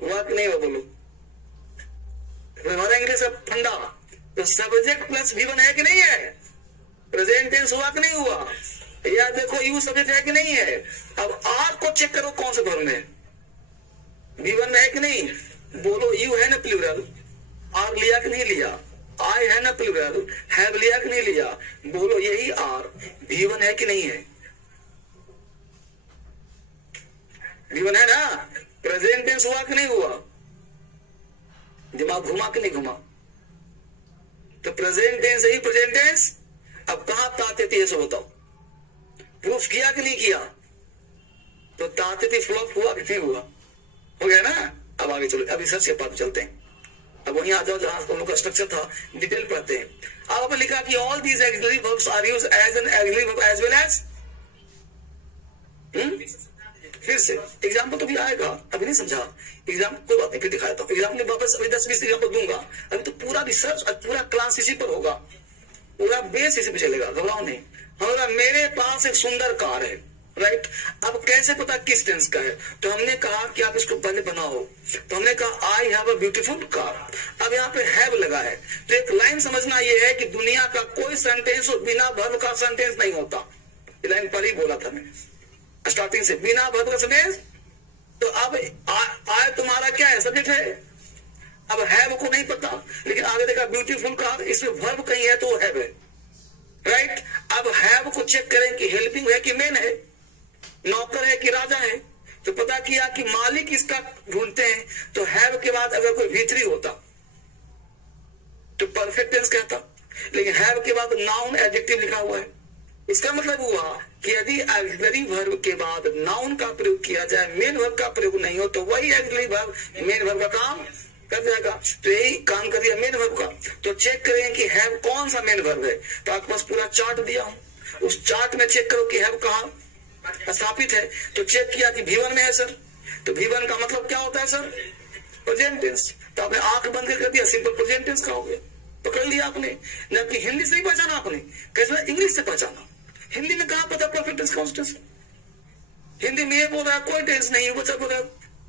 हुआ कि नहीं हुआ बोलो? हमारा इंग्लिश फंडा, तो सब्जेक्ट प्लस V1 है कि नहीं है? प्रेजेंट टेंस हुआ कि नहीं हुआ? या देखो यू सब्जेक्ट है कि नहीं है? अब आर को चेक करो कौन से फॉर्म में, V1 में है कि नहीं? बोलो यू है ना प्लूरल, आर लिया कि नहीं लिया? आई है ना प्लूरल, हैव लिया कि नहीं लिया? बोलो यही आर V1 है कि नहीं है? V1 है ना? प्रेजेंट टेंस हुआ कि नहीं हुआ? दिमाग घुमा कि नहीं घुमा? तो प्रेजेंट टेंस ही प्रेजेंट टेंस। अब कहां ताते थे सो बताओ, प्रूफ किया कि नहीं किया? तो ताते थे फ्लॉप हुआ कि नहीं हुआ? हो गया ना? अब आगे चलो, अभी सर से बात चलते हैं। अब वहीं आ जाओ जहां हम लोग का स्ट्रक्चर था, डिटेल पढ़ते हैं। अब आपने लिखा कि all these auxiliary verbs are used as an auxiliary verb as well as. फिर से एग्जाम्पल तो भी आएगा, अभी नहीं समझा एग्जाम्पल, कोई बात नहीं, फिर दिखाता हूँ एग्जाम्पल। वापस अभी 10-20 एग्जाम्पल दूंगा। अभी तो पूरा रिसर्च और पूरा क्लास इसी पर होगा, पूरा बेस इसी पे चलेगा, घबराओ नहीं। हमारा मेरे पास एक सुंदर कार है, राइट। अब कैसे पता किस टेंस का है? तो हमने कहा कि आप इसको पहले बनाओ, तो हमने कहा I have a beautiful car. अब यहाँ पे हैव लगा है, तो एक लाइन समझना ये है कि दुनिया का कोई सेंटेंस बिना वर्ब का सेंटेंस नहीं होता। ये लाइन पर ही बोला था मैं स्टार्टिंग से, बिना वर्ब का सेंटेंस। तो अब आय तुम्हारा क्या है? सब्जेक्ट है। अब हैव को नहीं पता, लेकिन आगे देखा ब्यूटीफुल कार, इसमें वर्ब कहीं है तो वो हैव है, राइट। अब हैव को चेक करें कि हेल्पिंग है कि मेन है, नौकर है कि राजा है। तो पता किया कि मालिक इसका ढूंढते हैं, तो हैव के बाद अगर कोई V3 होता तो परफेक्ट टेंस कहता, लेकिन हैव के बाद नाउन एडजेक्टिव लिखा हुआ है। इसका मतलब हुआ कि यदि ऑक्सिलरी वर्ब के बाद नाउन का प्रयोग किया जाए, मेन वर्ब का प्रयोग नहीं हो, तो वही ऑक्सिलरी वर्ब मेन वर्ब का काम कर जाएगा। तो यही काम कर दिया मेन वर्ब का। तो चेक करें कि हैव कौन सा मेन वर्ब है। तो आपके पास पूरा चार्ट दिया हूं, उस चार्ट में चेक करो कि हैव कहां, स्थापित है। तो चेक किया कि V1 में है सर, तो V1 का मतलब क्या होता है सर? Present tense. तो आपने आंख बंद कर दिया, सिंपल प्रेजेंट टेंस का हो गया, पकड़ लिया आपने। जबकि हिंदी से ही पहचाना आपने, कैसे? इंग्लिश से पहचाना। हिंदी में कहा पता परफेक्ट टेंस कौन सा टेंस? हिंदी में ये बोल रहा है कोई टेंस नहीं है, बच्चा बोल रहा है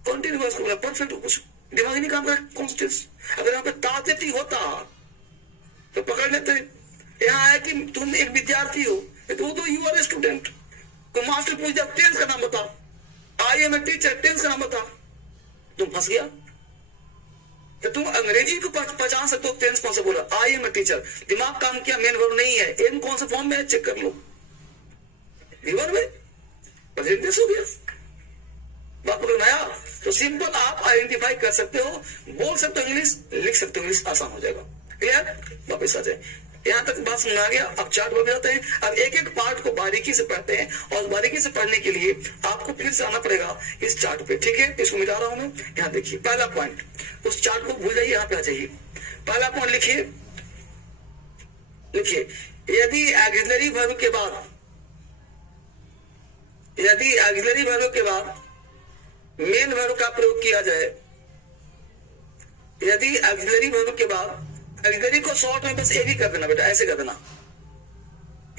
कॉन्टिन्यूअस, बोल रहा है परफेक्ट, कुछ दिमाग नहीं काम कर कौन सा टेंस। अगर यहाँ पे ताकती होता तो पकड़ लेते। यहाँ है कि तुम एक विद्यार्थी हो, तो यू आर ए स्टूडेंट, तो मास्टर पूछ दिया टेंस का नाम बता, I am a teacher, tense का नाम बता, तुम फंस गया। तो तुम अंग्रेजी को पहचान सकते हो, टेंस कौन सा बोला, आई एम ए टीचर, दिमाग काम किया, मेन वर्ब नहीं है, एम कौन सा फॉर्म में है चेक कर लो, V1 में प्रेजेंट टेंस हो गया। बात पकड़ में आया? तो सिंपल आप आइडेंटिफाई कर सकते हो, बोल सकते हो इंग्लिश, लिख सकते हो इंग्लिश, आसान हो जाएगा। क्लियर? वापस आ जाए, यहाँ तक बात समझ आ गया। अब चार्ट बन जाते हैं। अब एक एक पार्ट को बारीकी से पढ़ते हैं, और बारीकी से पढ़ने के लिए आपको फिर से आना पड़ेगा इस चार्ट पे, ठीक है? इसको मिटा रहा हूं मैं। यहाँ देखिए पहला पॉइंट, उस चार्ट को भूल जाइए, यहाँ पे आ जाइए। पहला पॉइंट लिखिए, लिखिए यदि ऑक्सिलरी वर्ब के बाद, यदि ऑक्सिलरी वर्ब के बाद मेन वर्ब का प्रयोग किया जाए, यदि ऑक्सिलरी वर्ब के बाद, ऑक्सिलरी को शॉर्ट में बस ए भी कर देना बेटा, ऐसे कर देना,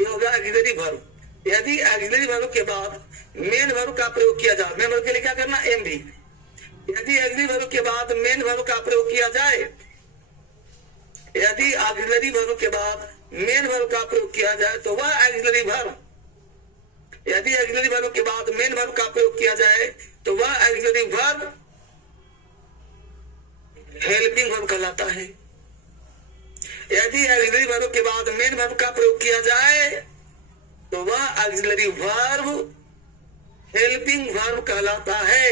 ये हो गया ऑक्सिलरी वर्ब। यदि ऑक्सिलरी वर्ब के बाद मेन वर्ब का प्रयोग किया जाए, मेन वर्ब के लिए क्या करना, एम भी। यदि ऑक्सिलरी वर्ब के बाद मेन वर्ब का प्रयोग किया जाए, यदि ऑक्सिलरी वर्ब के बाद मेन वर्ब का प्रयोग किया जाए तो वह ऑक्सिलरी वर्ब, यदि ऑक्सिलरी वर्ब के बाद मेन वर्ब का प्रयोग किया जाए तो वह ऑक्सिलरी वर्ब हेल्पिंग वर्ब कहलाता है। यदि ऑक्सिलरी वर्ब के बाद मेन वर्ब का प्रयोग किया जाए तो वह ऑक्सिलरी वर्ब हेल्पिंग वर्ब कहलाता है।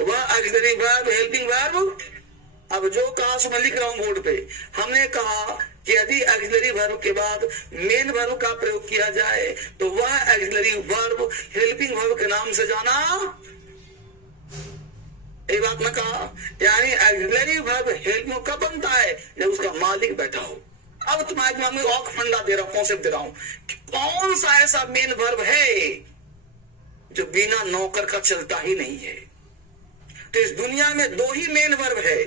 वह ऑक्सिलरी वर्ब हेल्पिंग वर्ब। अब जो कहा सो मैं लिख रहा हूं बोर्ड पे, हमने कहा कि यदि ऑक्सिलरी वर्ब के बाद मेन वर्ब का प्रयोग किया जाए तो वह ऑक्सिलरी वर्ब हेल्पिंग वर्ब के नाम से जाना, ये बात मैं कहा। यानी ऑक्सिलरी वर्ब हेल्पिंग कब बनता है, जब उसका मालिक बैठा हो। अब तुम्हारे दिमाग में और फंडा दे रहा हूं, कॉन्सेप्ट दे रहा हूं कि कौन सा ऐसा मेन वर्ब है जो बिना नौकर का चलता ही नहीं है। तो इस दुनिया में दो ही मेन वर्ब है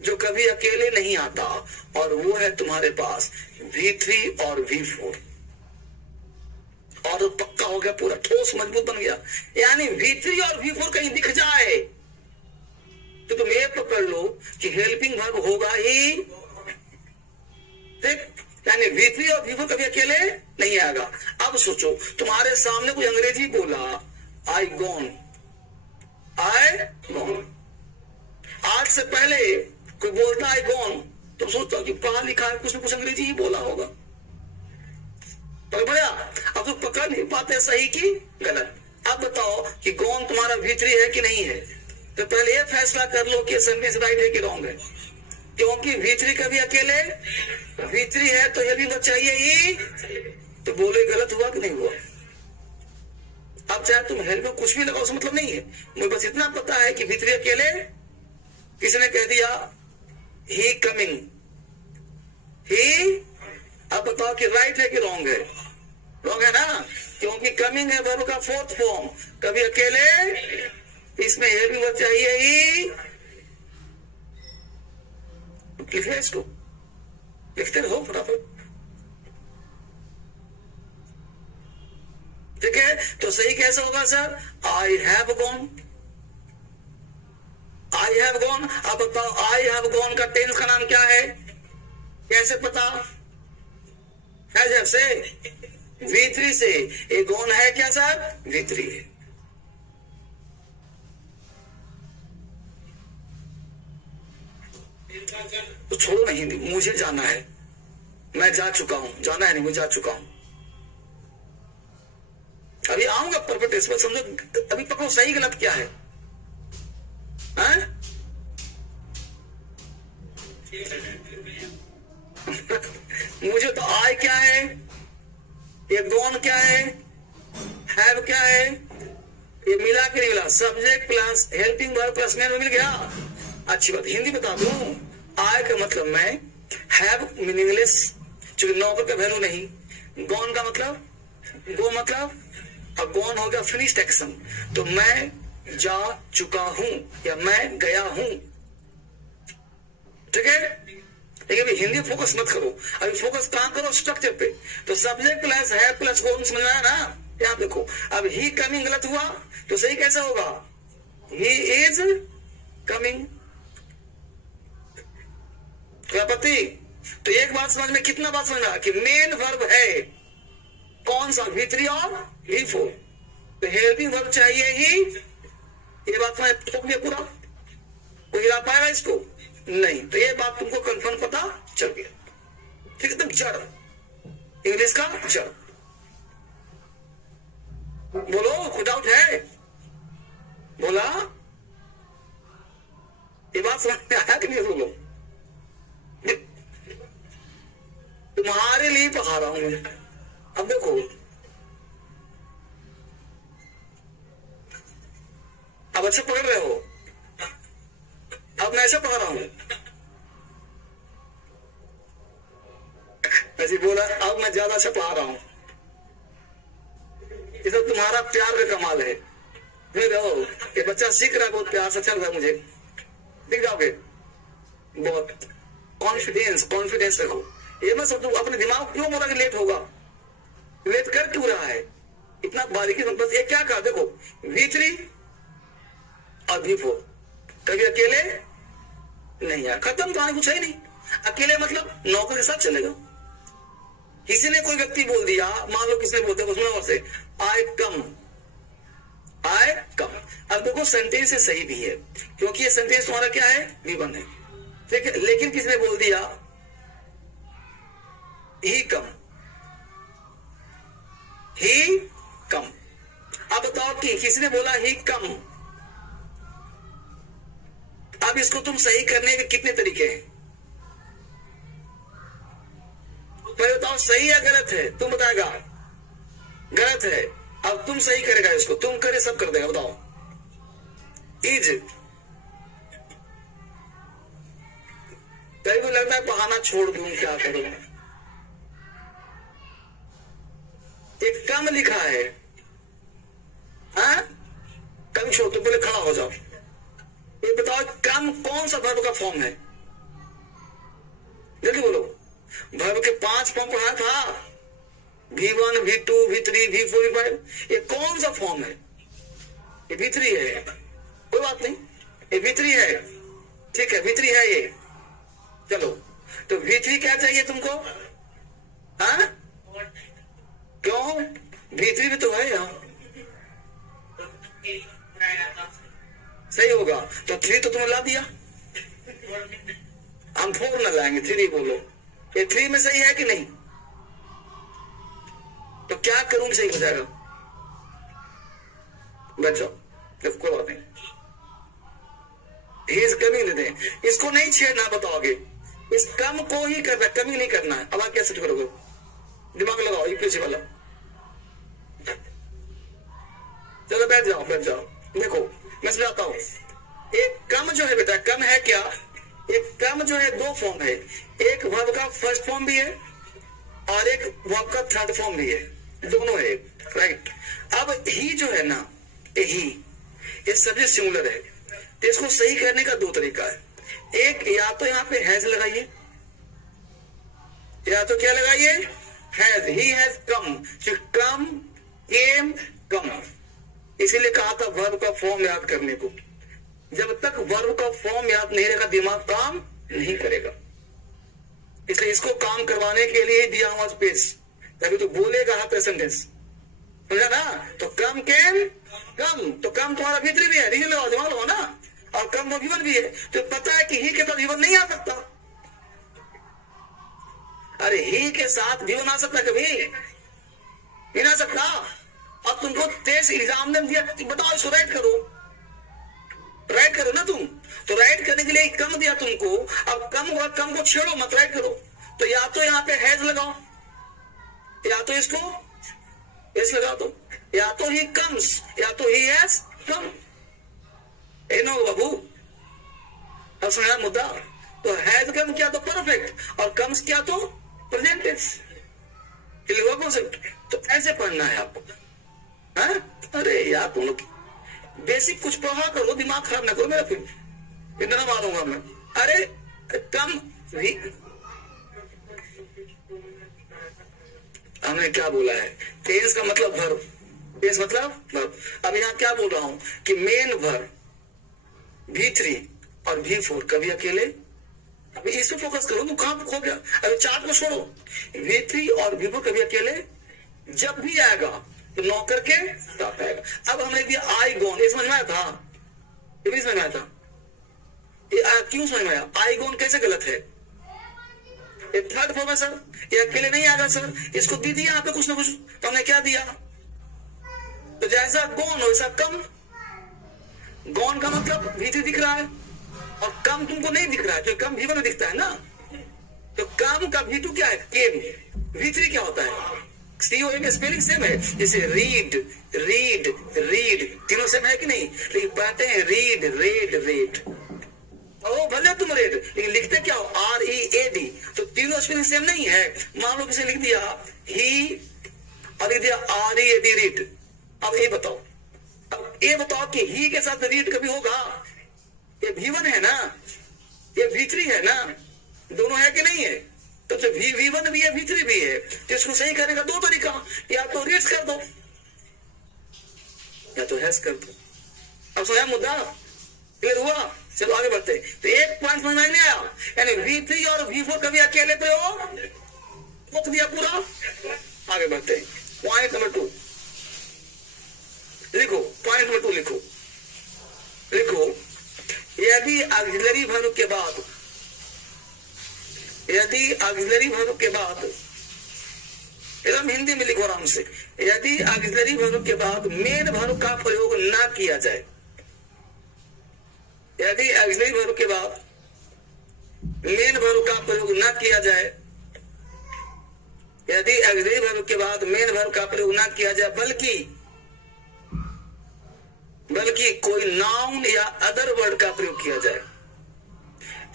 जो कभी अकेले नहीं आता, और वो है तुम्हारे पास V3 और V4। और पक्का हो गया, पूरा ठोस मजबूत बन गया। यानी V3 और V4 कहीं दिख जाए तो तुम ये पकड़ लो कि हेल्पिंग वर्ब होगा ही, ठीक? यानी V3 और V4 कभी अकेले नहीं आएगा। अब सोचो तुम्हारे सामने कोई अंग्रेजी बोला, आई गॉन, आई गॉन। आज से पहले कोई बोलता आई गॉन तो सोचता कि पढ़ा लिखा है, कुछ न कुछ अंग्रेजी ही बोला होगा, पकड़। अब तो पकड़ नहीं पाते सही की गलत। अब बताओ कि गॉन तुम्हारा V3 है कि नहीं है, तो पहले ये फैसला कर लो कि सेंटेंस राइट है कि रॉन्ग है। क्योंकि V3 कभी अकेले, V3 है तो हेल्पिंग वर्ब चाहिए ही, तो बोले गलत हुआ कि नहीं हुआ। अब चाहे तुम हेल्प में कुछ भी लगाओ, उसका मतलब नहीं है। मुझे बस इतना पता है कि V3 अकेले, किसने कह दिया ही कमिंग, ही। अब बताओ कि राइट है कि रॉन्ग है, रॉन्ग है ना, क्योंकि कमिंग है वर्ब का फोर्थ फॉर्म, कभी अकेले, इसमें हेल्पिंग वर्ब चाहिए ही। लिखे इसको, लिखते रहो फटाफट, ठीक है? तो सही कैसे होगा sir, I have gone, I have gone. अब बताओ आई हैव गॉन का टेंस का नाम क्या है, कैसे पता? हैव से, V3 से। ये गॉन है क्या सर, V3 है। तो छोड़ो नहीं, मुझे जाना है, मैं जा चुका हूं, जाना है नहीं, मैं जा चुका हूं। अभी आऊंगा परफेक्ट इस पर, समझो। अभी पकड़ो सही गलत क्या है, हैं? मुझे तो आई क्या है, ये गॉन क्या है, हैव क्या है, ये मिला के नहीं मिला, subject plus helping verb plus main मिल गया। अच्छी बात, हिंदी बता दूं, आई का मतलब मैं, हैव मीनिंगलेस, चूंकि नौकर का वैल्यू नहीं, गॉन का मतलब गो मतलब, अब गॉन हो गया फिनिश्ड एक्शन, तो मैं जा चुका हूं या मैं गया हूं, ठीक है। लेकिन अभी हिंदी फोकस मत करो, अभी फोकस कहां करो, स्ट्रक्चर पे। तो सब्जेक्ट प्लस है प्लस गॉन, समझ आया ना। यहाँ देखो, अब ही कमिंग गलत हुआ तो सही कैसे होगा, ही इज कमिंग, क्या पति। तो एक बात समझ में, कितना बात समझना कि मेन वर्ब है कौन सा, V3 और V4, तो हेल्पिंग वर्ब चाहिए ही, ये बात मैं ठोक दिया पूरा, कोई हिला पाएगा इसको नहीं, तो ये बात तुमको कंफर्म पता चल गया, ठीक है। तो जड़, इंग्लिश का जड़, बोलो कोई डाउट है, बोला, ये बात समझ में आया कि नहीं, बोलो। तुम्हारे लिए पढ़ा रहा हूं मैं, अब देखो, अब अच्छा पढ़ रहे हो, अब मैं ऐसा पढ़ रहा हूं, ऐसे बोला, अब मैं ज्यादा अच्छा पढ़ा रहा हूं, ये सब तुम्हारा प्यार का कमाल है। फिर रहो, ये बच्चा सीख रहा है, बहुत प्यार से चल रहा है, मुझे दिख जाओगे, बहुत कॉन्फिडेंस, कॉन्फिडेंस रखो। ये मत सोचो अपने दिमाग क्यों बोला कि लेट होगा, लेट कर क्यों रहा है, इतना बारीकी से, बस ये क्या कहा देखो, V3 और V4, कभी अकेले नहीं है, खत्म, कहानी कुछ है नहीं। अकेले मतलब नौकर के साथ चलेगा। किसी ने कोई व्यक्ति बोल दिया, मान लो किसने बोलते उसमें से आई कम, आई कम, अब देखो सेंटेंस सही भी है, क्योंकि ये सेंटेंस तुम्हारा क्या है, V1 है, ठीक है। लेकिन किसने बोल दिया ही कम, ही कम, अब बताओ कि किसने बोला ही कम, अब इसको तुम सही करने के कितने तरीके हैं, पहले बताओ सही या गलत है, तुम बताएगा गलत है, अब तुम सही करेगा इसको, तुम करे सब कर देगा, बताओ। इज, कहीं को लगता है बहाना छोड़ दूं, क्या करूं, एक कम लिखा है, हाँ? कम छोड़, तुम पहले खड़ा हो जाओ, ये बताओ कम कौन सा वर्ब का फॉर्म है, जल्दी बोलो। वर्ब के 5 फॉर्म पढ़ा था, V1, V2, V3, V4, V5, ये कौन सा फॉर्म है, ये V3 है, कोई बात नहीं, ये V3 है, ठीक है, V3 है ये, चलो। तो V3 क्या चाहिए तुमको, हाँ? क्यों, V3 भी तो है यहाँ, सही होगा, तो 3 तो तुमने ला दिया, हम 4 न लाएंगे, 3 बोलो, ये 3 में सही है कि नहीं, तो क्या करूं सही हो जाएगा, बैठ जाओ, कोई बात नहीं, हेज कमी लेते हैं, इसको नहीं छेड़ना, बताओगे इस कम को ही करना, कमी नहीं करना है। अब आप कैसे करोगे, दिमाग लगाओ, यूपीएससी वाला, चलो बैठ जाओ, बैठ जाओ, देखो मैं समझाता हूं। एक कम जो है बेटा, कम है क्या, एक कम जो है 2 फॉर्म है, एक वर्ब का फर्स्ट फॉर्म भी है और एक वर्ब का थर्ड फॉर्म भी है, दोनों है, राइट। अब ही जो है ना, ही, ये सब्जेक्ट सिंगुलर है, तो इसको सही करने का 2 तरीका है, एक या तो यहाँ पे हैज लगाइए, या तो क्या लगाइए, हैज, ही हैज कम, कम, केम, कम, इसीलिए कहा था वर्ब का फॉर्म याद करने को, जब तक वर्ब का फॉर्म याद नहीं रहेगा दिमाग काम नहीं करेगा, इसलिए इसको काम करवाने के लिए दिया हुआ स्पेस, तभी तो बोलेगा हाथ सेंटेंस, समझा ना। तो कम, केम, कम, तो कम तुम्हारा V3 भी है, रीजन लगाओ, दिमाग लगाओ ना, और कम V1 भी है, तो पता है कि ही के साथ V1 नहीं आ सकता, अरे ही के साथ V1 आ सकता, कभी नहीं आ सकता। अब तुमको टेस्ट एग्जाम ने दिया, बताओ इसको राइट करो, राइट करो ना तुम, तो राइट करने के लिए कम दिया तुमको, अब कम को छेड़ो मत, राइट करो, तो या तो यहाँ पे हैज लगाओ, या तो इसको इस लगा दो, या तो ही कम्स, या तो ही हैज कम, नो बाबू, अब समझा मुद्दा। तो हैज कम क्या तो परफेक्ट, और कम्स क्या तो प्रेजेंट टेंस, क्लियर हुआ कॉन्सेप्ट। तो ऐसे पढ़ना है आपको। है? अरे यार तुम लोग बेसिक कुछ पढ़ा करो, दिमाग खराब ना करो मेरा, फिर इतना मारूंगा मैं। अरे कम भी हमने क्या बोला है, टेंस का मतलब वर्ब, टेंस मतलब वर्ब। अब यहाँ क्या बोल रहा हूं कि मेन वर्ब V3 और V4 कभी अकेले, अभी इस पे फोकस करो, तू कहां खो गया, अभी चार्ट को छोड़ो। V3 और V4 कभी अकेले, जब भी आएगा तो नौकर के साथ आएगा। अब हमने दिया आई गॉन, ये समझ में आया था, ये भी समझ में आया था, ये क्यों समझ में आया? आई गॉन कैसे गलत है? ये थर्ड फॉर्म है सर, ये अकेले नहीं आएगा सर, इसको दीजिए यहाँ पे कुछ ना कुछ। तो हमने क्या दिया, तो जैसा गॉन वैसा कम। गॉन का मतलब V3 दिख रहा है और कम तुमको नहीं दिख रहा है, तो कम V1 में दिखता है ना, तो कम का V2 क्या है, केम। V3 क्या होता है, COM में स्पेलिंग सेम है, जैसे रीड रीड रीड, तीनों सेम है कि नहीं, लेकिन पढ़ते हैं रीड रेड रेड, ओ भले तुम रेड, लेकिन लिखते क्या हो, READ, तो तीनों स्पेलिंग सेम नहीं है। मान लो किसी लिख दिया ही और लिख दिया READ रीड। अब ये बताओ, अब ये बताओ कि ही के साथ रीड कभी होगा? ये V1 है ना, ये V3 है ना, दोनों है कि नहीं है? तो जो V1 भी है V3 भी है, तो इसको सही करने का दो तरीका, या तो रीड्स कर दो या तो हैश कर दो। अब समझा मुद्दा, क्लियर हुआ? चलो आगे बढ़ते। तो एक पॉइंट समझ में नहीं आया, यानी V3 और V4 कभी अकेले पे हो, मुक्त दिया पूरा। आगे बढ़ते पॉइंट नंबर 2 लिखो, पॉइंट नंबर 2 लिखो, लिखो यदि ऑक्सिलरी वर्ब के बाद, यदि ऑक्सिलरी वर्ब के बाद, एकदम हिंदी में लिखो आराम से, यदि ऑक्सिलरी वर्ब के बाद मेन वर्ब का प्रयोग ना किया जाए, यदि ऑक्सिलरी वर्ब के बाद मेन वर्ब का प्रयोग ना किया जाए, यदि ऑक्सिलरी वर्ब के बाद मेन वर्ब का प्रयोग ना किया जाए, बल्कि कोई नाउन या अदर वर्ड का प्रयोग किया जाए,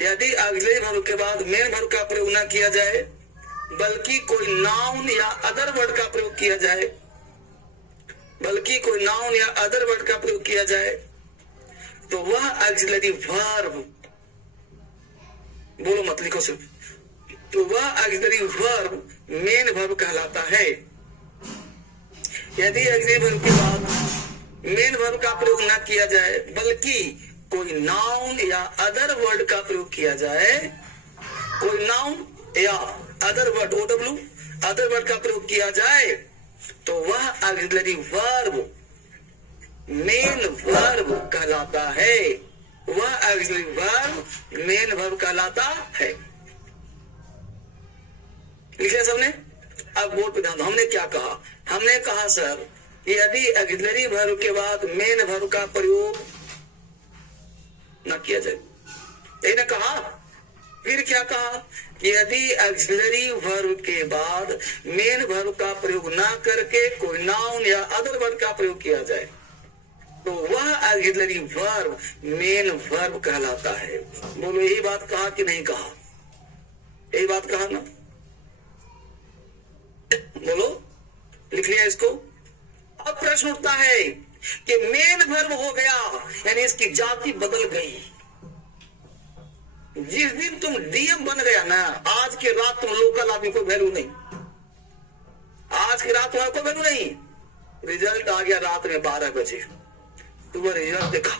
यदि ऑक्सिलरी वर्ब के बाद मेन वर्ब का प्रयोग ना किया जाए, बल्कि कोई नाउन या अदर वर्ड का प्रयोग किया जाए, बल्कि कोई नाउन या अदर वर्ड का प्रयोग किया जाए, तो वह ऑक्सिलरी वर्ब, बोलो मत लिखो सिर्फ, तो वह ऑक्सिलरी वर्ब मेन वर्ब कहलाता है। यदि ऑक्सिलरी वर्ब के बाद मेन वर्ब का प्रयोग ना किया जाए, बल्कि कोई नाउन या अदर वर्ड का प्रयोग किया जाए, कोई नाउन या other word, OW other word का प्रयोग किया जाए, तो वह ऑक्सिलरी वर्ब मेन वर्ब कहलाता है, वह ऑक्सिलरी वर्ब मेन वर्ब कहलाता है। लिखा सबने? अब बोर्ड पे ध्यान दो, हमने क्या कहा, हमने कहा सर यदि ऑक्सिलरी वर्ब के बाद मेन वर्ब का प्रयोग ना किया जाए, यही ना कहा। फिर क्या कहा कि यदि ऑक्सिलरी वर्ब के बाद मेन वर्ब का प्रयोग ना करके कोई नाउन या अदर वर्ड का प्रयोग किया जाए, तो वह ऑक्सिलरी वर्ब मेन वर्ब कहलाता है। बोलो यही बात कहा कि नहीं कहा? यही बात कहा ना? बोलो, लिख लिया इसको। अब प्रश्न उठता है कि मेन वर्ब हो गया, यानी इसकी जाति बदल गई। जिस दिन तुम DM बन गया ना, आज के रात तुम लोकल आदमी कोई वैल्यू नहीं, आज की रात तुम्हारा कोई वैल्यू नहीं। रिजल्ट आ गया रात में 12 बजे, तुम्हें रिजल्ट देखा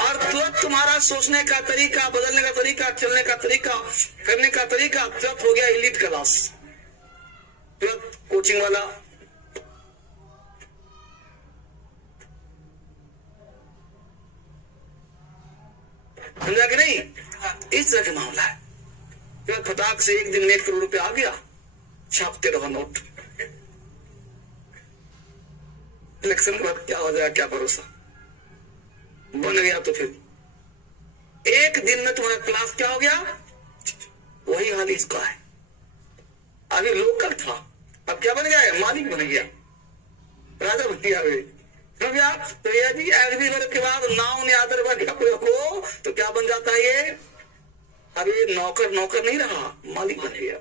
और तुरंत तुम्हारा सोचने का तरीका, बदलने का तरीका, चलने का तरीका, करने का तरीका तुरंत हो गया एलीट क्लास, तुरंत कोचिंग वाला। समझा कि नहीं? इस तरह का मामला है। तुरंत फटाक से एक दिन में 1 करोड़ रुपया आ गया, छापते रहो नोट। इलेक्शन के बाद क्या हो जाएगा क्या भरोसा, बन गया तो फिर एक दिन में तुम्हारा क्लास क्या हो गया, वही हाल इसका है। अभी लोकल था, अब क्या बन गया, मालिक बन गया, राजा बन गया। समझ गया? तो यदि ऑक्सिलरी वर्ब के बाद नाउन या अदर वर्ब का प्रयोग हो तो क्या बन जाता है, ये अब ये नौकर नौकर नहीं रहा, मालिक बन गया।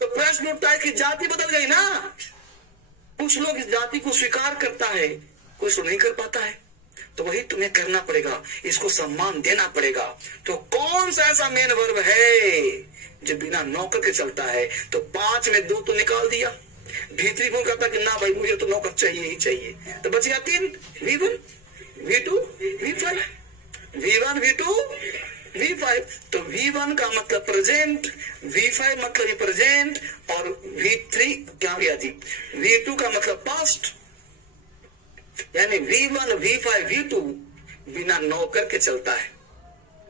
तो प्रश्न उठता है कि जाति बदल गई ना। कुछ लोग इस जाति को स्वीकार करता है, कुछ नहीं कर पाता है। तो वही तुम्हें करना पड़ेगा, इसको सम्मान देना पड़ेगा। तो कौन सा ऐसा मेन वर्ब है जो बिना नौकर के चलता है? तो 5 में 2 तो निकाल दिया। भीतरी गुण कहता कि ना भाई मुझे तो नौकर चाहिए ही चाहिए। तो बच गया 3, V1 V2 V5, V1 V2 V5। तो V1 का मतलब प्रेजेंट, V5 मतलब रिप्रेजेंट, और V3 क्या गया थी, V2 का मतलब पास्ट। यानी V1 V5 V2 बिना नौकर के चलता है,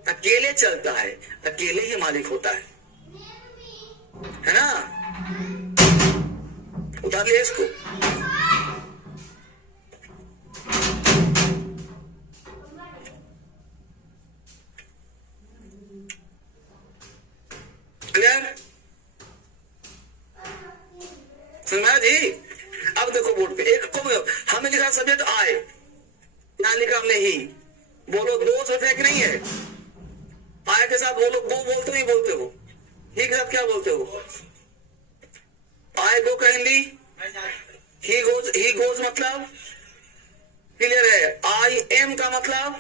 अकेले चलता है, अकेले ही मालिक होता है ना। उतार लिया इसको। क्लियर? समझा जी? अब देखो बोर्ड पे एक को हमने लिखा सब्जेक्ट आए, यहां लिखा हमने ही। बोलो 2 शब्द है कि नहीं है? आए के साथ बोलो गो बोलते हो, ही बोलते हो। ही के साथ क्या बोलते हो? आई गो का हिंदी ही गोज मतलब क्लियर है। आई एम का मतलब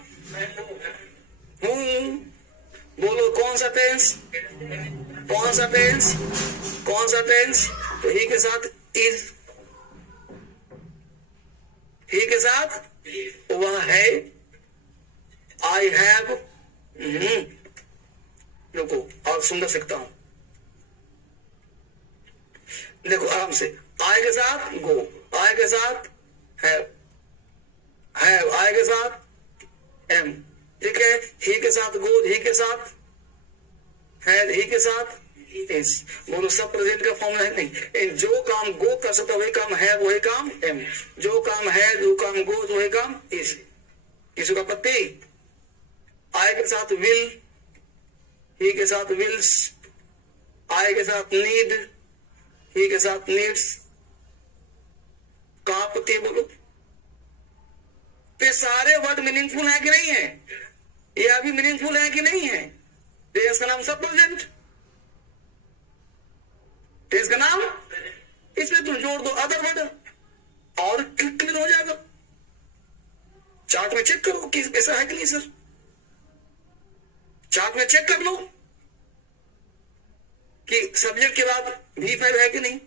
हूं। बोलो कौन सा टेंस, कौन सा टेंस, कौन सा टेंस? तो ही के साथ इज, ही के साथ वह है। आई हैव, देखो और सुंदर सकता हूं, देखो आराम से। आई के साथ गो, आई के साथ हैव, आई के साथ एम, ठीक है। ही के साथ गो, ही के साथ है, ही के साथ इस। बोलो सब प्रेजेंट का फॉर्म है नहीं। जो काम गो कर सकता वही काम है, वही काम एम। जो काम है, जो काम गो, वही काम इस। किसी का पत्ती। आई के साथ विल, ही के साथ विल्स, आई के साथ नीड, ही के साथ नीड्स। कहां पत्ती बोलो? तो सारे वर्ड मीनिंगफुल है कि नहीं है? ये अभी मीनिंगफुल है कि नहीं है? टेंस का नाम सब प्रेजेंट, टेंस का नाम, इसमें तुम जोड़ दो अदर वर्ड और क्लियर हो जाएगा। चार्ट में चेक करो कि ऐसा है कि नहीं सर। चार्ट में चेक कर लो कि सब्जेक्ट के बाद V5 है कि नहीं,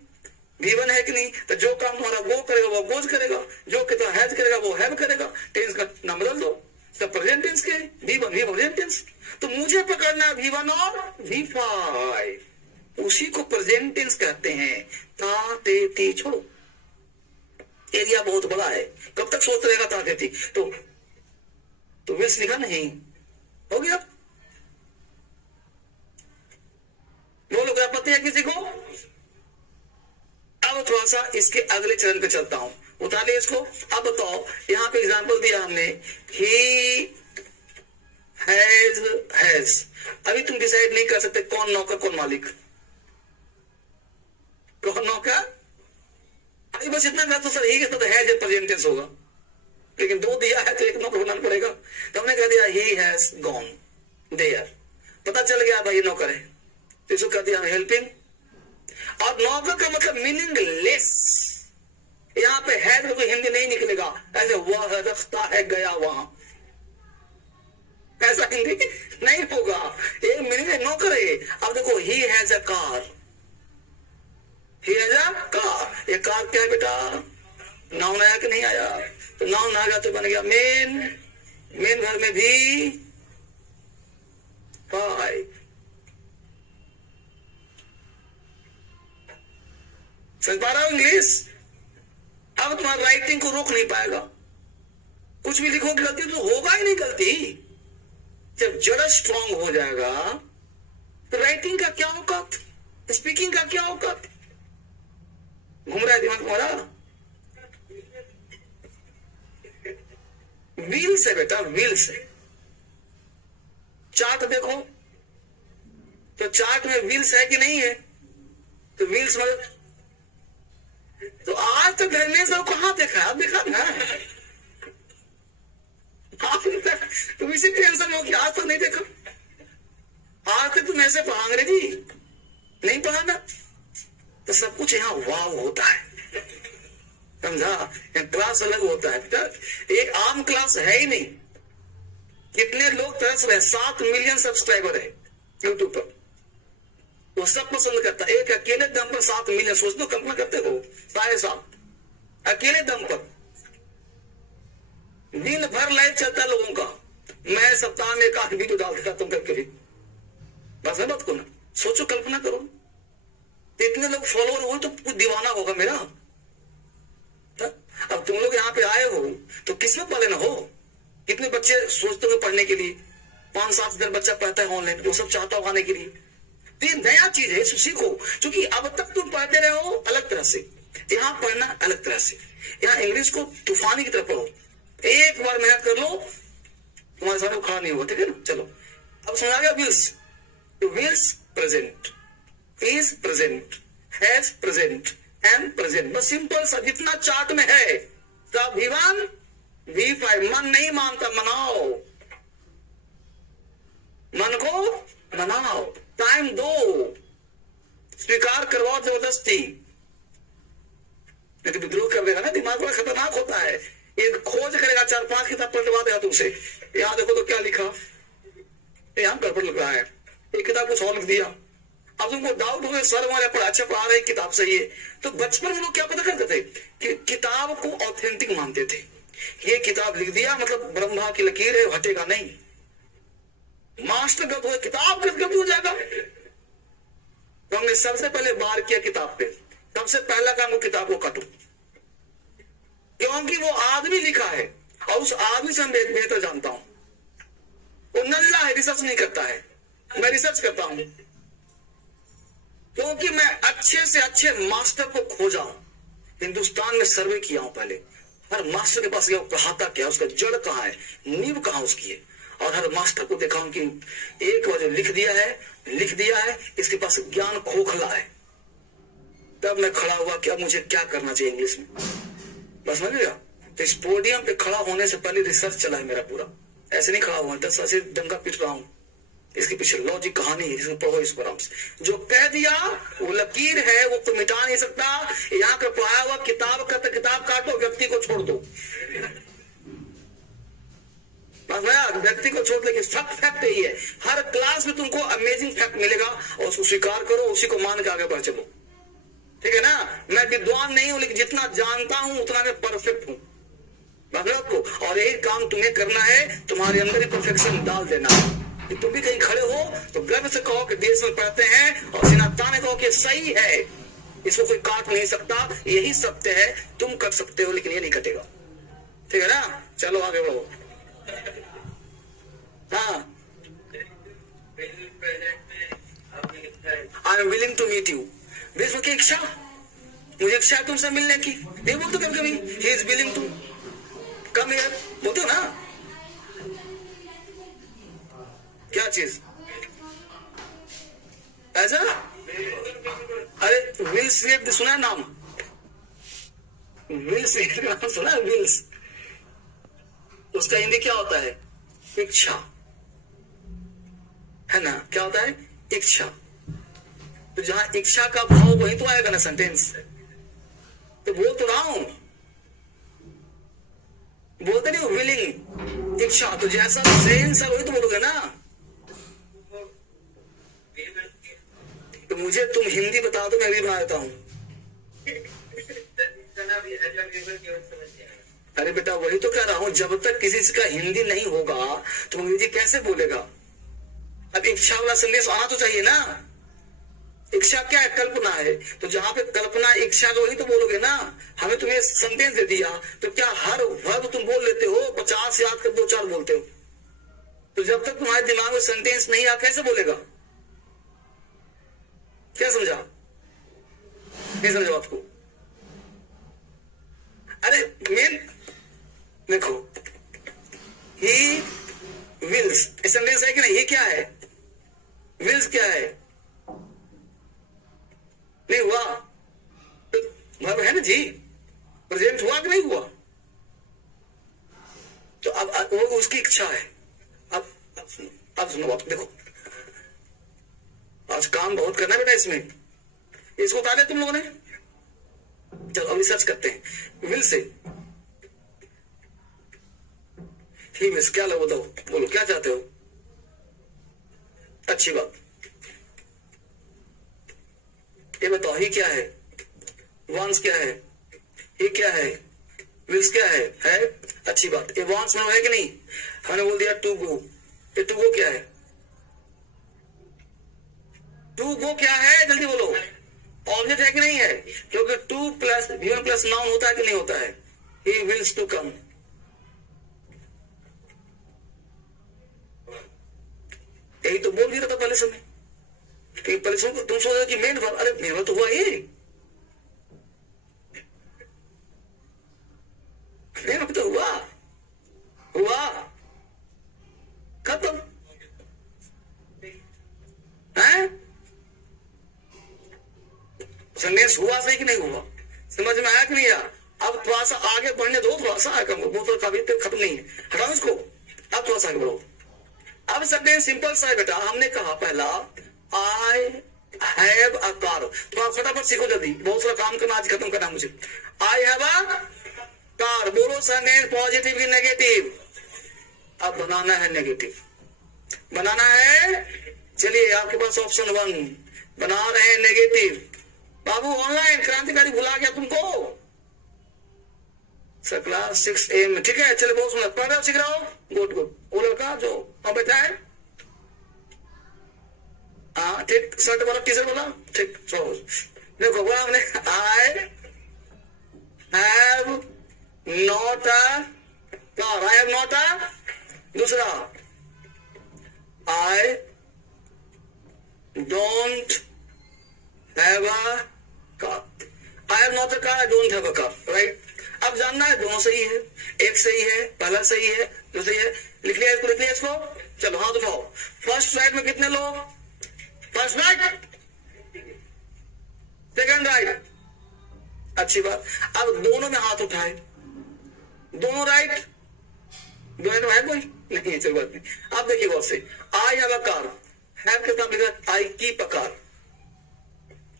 V1 है कि नहीं। तो जो काम तुम्हारा वो करेगा वो गोज करेगा, जो कि तो हैज करेगा वो हैव करेगा। टेंस का नाम बदल दो, सब प्रेजेंट टेंस के। V1 V present tense. तो मुझे पकड़ना V1 और V5, उसी को प्रेजेंट टेंस कहते हैं। ता ते ती छोड़ो, एरिया बहुत बड़ा है, कब तक सोच रहेगा ता ते ती। तो विल्स लिखा नहीं, हो गया। बोलो क्या पता है किसी को? अब थोड़ा सा इसके अगले चरण पे चलता हूं, उतार लिया इसको। अब बताओ, यहां पे एग्जांपल दिया हमने, ही हैज। अभी तुम डिसाइड नहीं कर सकते कौन नौकर कौन मालिक, कौन नौकर। अभी बस इतना कर तो सर ही के साथ हैज प्रेजेंट टेंस होगा, लेकिन 2 दिया है तो एक नौकर बनाना पड़ेगा। तो हमने कह दिया ही हैज गॉन देयर, पता चल गया भाई नौकर है, तो इसको कह दिया हेल्पिंग। और नौकर का मतलब मीनिंगलेस। यहां पे है तो हिंदी नहीं निकलेगा, ऐसे वह रखता है गया वहां, ऐसा हिंदी नहीं होगा। ये मीनिंग नौकर है। अब देखो he has a car, he has a car. ये कार क्या है बेटा? नाउन आया कि नहीं आया? तो नाउन आ गया तो बन गया मेन। मेन घर में भी 5। समझ पा रहा हूं इंग्लिश? अब तुम्हारा राइटिंग को रोक नहीं पाएगा। कुछ भी लिखोगे गलती तो होगा ही नहीं गलती। जब जरा स्ट्रांग हो जाएगा तो राइटिंग का क्या औकात, स्पीकिंग का क्या औकात। घूम रहा है दिमाग तुम्हारा। व्हील से बेटा, व्हील से। चार्ट देखो तो चार्ट में व्हील्स है कि नहीं है? तो व्हील्स मतलब, तो आज तक धर्मेश को कहां देखा? आप देखा ना आज तक, तुम इसी टेंशन हो कि आज तक नहीं देखा। आज तक तुम ऐसे पढ़ा अंग्रेजी नहीं पढ़ा ना, तो सब कुछ यहाँ वाव होता है, समझा? क्लास अलग होता है, एक आम क्लास है ही नहीं। कितने लोग तरस रहे, 7 मिलियन सब्सक्राइबर है यूट्यूब पर, वो सब पसंद करता है। एक अकेले दम पर 7 मिलियन, सोच दो कल्पना करते हो, 7.5 अकेले दम पर दिन भर लाइव चलता है लोगों का। मैं सप्ताह में 1 वीडियो डाल देता तुम करके भी, बस है बात को ना, सोचो कल्पना करो, इतने लोग फॉलोअर हुए तो कुछ दीवाना होगा मेरा। अब तुम लोग यहाँ पे आए हो तो किसमें पढ़े ना हो, कितने बच्चे सोचते हुए पढ़ने के लिए, 5-7 हजार बच्चा पढ़ता है ऑनलाइन, वो सब चाहता हो आने के लिए। तो ये नया चीज है, सीखो, क्योंकि अब तक तुम पढ़ते रहे हो अलग तरह से, यहाँ पढ़ना अलग तरह से। यहाँ इंग्लिश को तूफानी की तरफ पढ़ो, एक बार मेहनत कर लो, तुम्हारे सामने खड़ा नहीं हुआ, ठीक है ना? चलो अब समझ आ गया। Wills, wills present, is present, has present, am present, बस सिंपल सा, जितना चार्ट में है सब V1 V5। मन नहीं मानता, मनाओ, मन को मनाओ, टाइम दो, स्वीकार करवाओ जबरदस्ती, नहीं तो विद्रोह कर देगा ना। दिमाग बड़ा खतरनाक होता है, एक खोज करेगा, 4-5 किताब पलटवा देगा तुमसे, यहाँ देखो तो क्या लिखा, यहाँ गड़बड़ लग रहा है, एक किताब कुछ और लिख दिया। अब तुमको डाउट हो गया, सर हमारे पढ़ा अच्छा पढ़ा रहे, किताब सही है। तो बचपन में लोग क्या पता करते थे कि किताब को ऑथेंटिक मानते थे, ये किताब लिख दिया मतलब ब्रह्मा की लकीर है, हटेगा नहीं, मास्टर गलत हो किताब गलत हो जाएगा। तो हमने सबसे पहले वार किया किताब पे, सबसे पहला काम वो किताब को काटो, क्योंकि वो आदमी लिखा है और उस आदमी से मैं बेहतर जानता हूं। वो नल्ला है, रिसर्च नहीं करता है, मैं रिसर्च करता हूं, क्योंकि मैं अच्छे से अच्छे मास्टर को खोजा हूं। हिंदुस्तान में सर्वे किया हूं, पहले हर मास्टर के पास गया, पढ़ाता क्या, उसका जड़ कहाँ है, नींव कहाँ उसकी है, और हर मास्टर को देखा हूं कि एक बार जो लिख दिया है, इसके पास ज्ञान खोखला है। तब मैं खड़ा हुआ कि अब मुझे क्या करना चाहिए इंग्लिश में, बस समझ गया। तो इस पोडियम पे खड़ा होने से पहले रिसर्च चला है मेरा पूरा, ऐसे नहीं खड़ा हुआ 10 साल से डंका पीट रहा हूं, इसके पीछे लॉजिक कहानी है, इसको पढ़ो, इसको आराम से। जो कह दिया वो लकीर है, वो कोई मिटा नहीं सकता। यहाँ का पढ़ाया हुआ किताब का तो किताब काटो, व्यक्ति को छोड़ दो, व्यक्ति को छोड़, लेकिन सब फैक्ट यही है। हर क्लास में तुमको अमेजिंग फैक्ट मिलेगा और उसको स्वीकार करो, उसी को मान के आगे बढ़ चलो, ठीक है ना? मैं विद्वान नहीं हूं, लेकिन जितना जानता हूं उतना मैं परफेक्ट हूं, को, और यही काम तुम्हें करना है, तुम्हारे अंदर ही परफेक्शन डाल देना है। तुम भी कहीं खड़े हो तो गर्व से कहो कि देश में पढ़ते हैं, और सीना ताने कहो कि सही है, इसको कोई काट नहीं सकता, यही सत्य है, तुम कर सकते हो लेकिन ये नहीं कटेगा, ठीक है ना? चलो आगे बढ़ो। हाँ, I am willing to meet you, विश्व की इच्छा, मुझे इच्छा है तुमसे मिलने की, नहीं बोलते कभी कभी, he is willing to come here, बोलते हो ना? क्या चीज ऐसा? अरे विल स्मिथ सुना है नाम, विल स्मिथ का नाम सुना है? विल्स, उसका हिंदी क्या होता है? इच्छा, है ना? क्या होता है? इच्छा। तो जहां इच्छा का भाव वही तो आएगा ना सेंटेंस, तो बोल तो रहा हूं, बोलते नहीं विलिंग, इच्छा, तो जैसा सेंस है वही तो बोलोगे ना। तो मुझे तुम हिंदी बता दो, मैं भी बना देता हूं। अरे बेटा वही तो कह रहा हूं, जब तक किसी का हिंदी नहीं होगा तो अंग्रेजी कैसे बोलेगा? अब इच्छा वाला संदेश आना तो चाहिए ना। इच्छा क्या है? कल्पना है, तो जहां पे कल्पना इच्छा का वही तो बोलोगे ना। हमें तुम्हें सेंटेंस दे दिया तो क्या हर वर्ब तुम बोल लेते हो? 50 याद कर 2-4 बोलते हो, तो जब तक तुम्हारे दिमाग में सेंटेंस नहीं आ कैसे बोलेगा? क्या समझा? नहीं समझा आपको? अरे मेन देखो, ही विल्स सेंटेंस है कि नहीं? ये क्या है? विल्स क्या है? नहीं हुआ तो वर्ब है ना जी, प्रेजेंट हुआ कि नहीं हुआ? तो अब वो उसकी इच्छा है। अब सुनो बात, देखो आज काम बहुत करना है बेटा इसमें, इसको उतार दिया तुम लोगों ने। चलो अभी सर्च करते हैं, विल से ही विल्स, क्या लो बताओ, बोलो क्या चाहते हो। अच्छी बात, ये बताओ ही क्या है, वांस क्या है, ही क्या है, विल्स क्या है? अच्छी बात। ये वांस में है कि नहीं? हमने बोल दिया टू गो, ये टू गो क्या है? टू गो क्या है, जल्दी बोलो। ऑब्जेक्ट है कि नहीं है? क्योंकि to plus V one plus noun होता है कि नहीं होता है? He wills to come. यही तो बोल दिया था पहले समय, पहले तुम सोच रहे कि मेन वर्ब, अरे मेन वर्ब तो हुआ ही, मेन वर्ब तो हुआ खत्म है। संदेश हुआ सही कि नहीं हुआ, समझ में आया कि नहीं आया? अब थोड़ा सा आगे बढ़ने दो, थोड़ा सा आगे, वो तो कभी तक खत्म नहीं है, हटाओ इसको। अब थोड़ा सा आगे बढ़ो। अब सेंटेंस सिंपल सा है बेटा, हमने कहा पहला आई हैव अ कार, तो आप फटाफट सीखो जल्दी, बहुत सारा काम करना आज खत्म करना मुझे। आई हैव अ कार, बोलो सेंटेंस पॉजिटिव की नेगेटिव? अब बनाना है नेगेटिव, बनाना है। चलिए आपके पास ऑप्शन 1, बना रहे हैं नेगेटिव। बाबू ऑनलाइन क्रांतिकारी भुला गया तुमको सर, क्लास 6 AM में, ठीक है। चलिए बहुत सुंदर पढ़ रहे हो, सीख रहा हो, गुड गुड। वो लड़का जो बैठा है, हाँ ठीक, शर्ट वाला टीचर बोला, ठीक। देखो बोला हमने, I have not a car, I have not a, दूसरा I don't have a car, I have not a car, I don't have a car, right. अब जानना है दोनों सही है, एक सही है, पहला सही है, जो सही है। लिख लिया इसको, लिख लिया इसको। चलो हाथ उठाओ। फर्स्ट राइट में कितने लोग? फर्स्ट राइट, सेकंड राइट, अच्छी बात। अब दोनों में हाथ उठाए, दोनों राइट, दोनों में है कोई नहीं, चल बात नहीं। अब देखिए गौर से, I have a car, have के साथ लिखा I keep a car,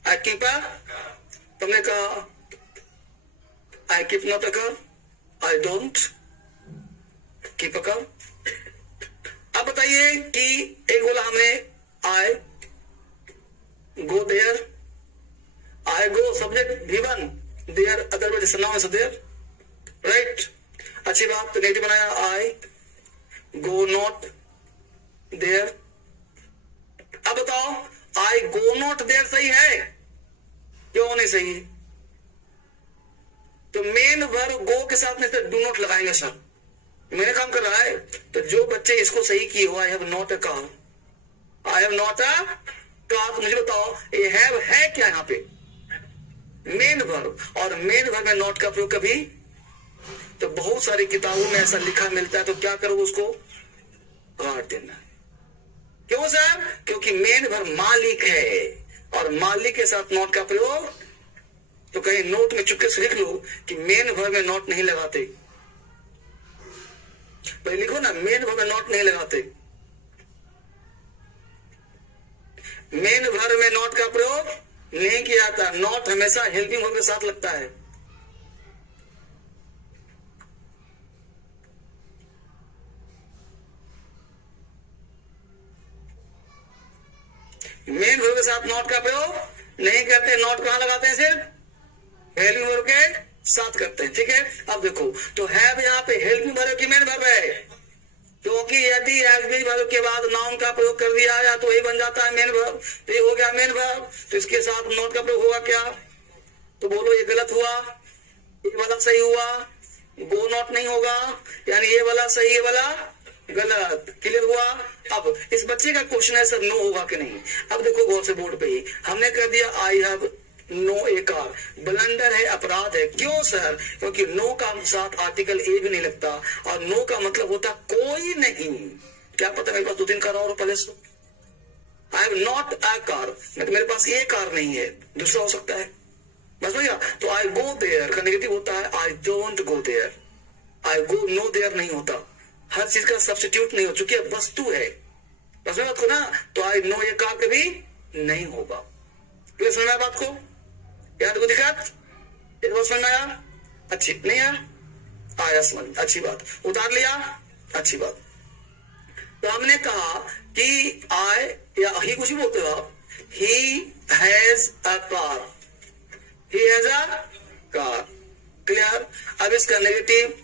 I keep a, तुमने कहा I keep not a car, I don't keep a car। अब बताइए कि एक बोला हमने I go there, I go subject V1, there otherwise noun है there, राइट। अच्छी बात, तो नेगेटिव बनाया I go not there। अब बताओ I go not there सही है, क्यों नहीं सही? तो मेन वर्ब गो के साथ में से डू नॉट लगाएंगे सर, मेरे काम कर रहा है। तो जो बच्चे इसको सही किए हो, आई have not a car, I have not a car, तो मुझे बताओ ये हैव है क्या यहाँ पे? मेन वर्ब, और मेन वर्ब में नॉट का प्रयोग कभी, तो बहुत सारी किताबों में ऐसा लिखा मिलता है, तो क्या करो उसको काट देना। क्यों सर? क्योंकि मेन वर्ब मालिक है, और मालिक के साथ नॉट का प्रयोग, तो कहीं नोट में चुपके से लिख लो कि मेन वर्ब में नॉट नहीं लगाते, भाई लिखो ना, मेन वर्ब में नॉट नहीं लगाते। मेन वर्ब में नॉट का प्रयोग नहीं किया जाता, नॉट हमेशा हेल्पिंग वर्ब के साथ लगता है। मेन वर्ब के साथ नॉट का प्रयोग नहीं करते, नॉट कहां लगाते हैं? सिर्फ हेल्पिंग वर्ब के साथ करते हैं, ठीक है। अब देखो, तो हैव यहाँ पे हेल्पिंग वर्ब की मेन वर्ब है, क्योंकि यदि एसबी वर्ब के बाद नाउन का प्रयोग कर दिया या तो वही बन जाता है मेन वर्ब, तो ये हो गया मेन वर्ब, तो इसके साथ नॉट का प्रयोग होगा क्या? तो बोलो ये गलत हुआ, ये वाला सही हुआ, गो नॉट नहीं होगा, यानी ये वाला सही, ये वाला गलत। क्लियर हुआ? अब इस बच्चे का क्वेश्चन है सर नो होगा कि नहीं। अब देखो गौर से बोर्ड पे ही हमने कर दिया I have no a car, blunder है, अपराध है। क्यों सर? क्योंकि नो का साथ आर्टिकल ए भी नहीं लगता, और नो का मतलब होता कोई नहीं। क्या पता मेरे पास 2-3 कार और पहले से, आई हैव नॉट अ कार, मतलब मेरे पास ये कार नहीं है, दूसरा हो सकता है, बस भैया। तो आई गो देयर का नेगेटिव होता है I don't go there, I go no there नहीं होता, हर चीज का सब्स्टिट्यूट नहीं हो, चुकी वस्तु है, बस बात को ना। तो आई नो ये कार कभी नहीं होगा। क्लियर समझ में आया बात को? याद को दिक्कत एक बार समझ में आया? अच्छी नहीं आया समझ, अच्छी बात, उतार लिया, अच्छी बात। तो हमने कहा कि आई या ही कुछ भी बोलते हो आप, he has a car, he has a car. Clear? अब इसका नेगेटिव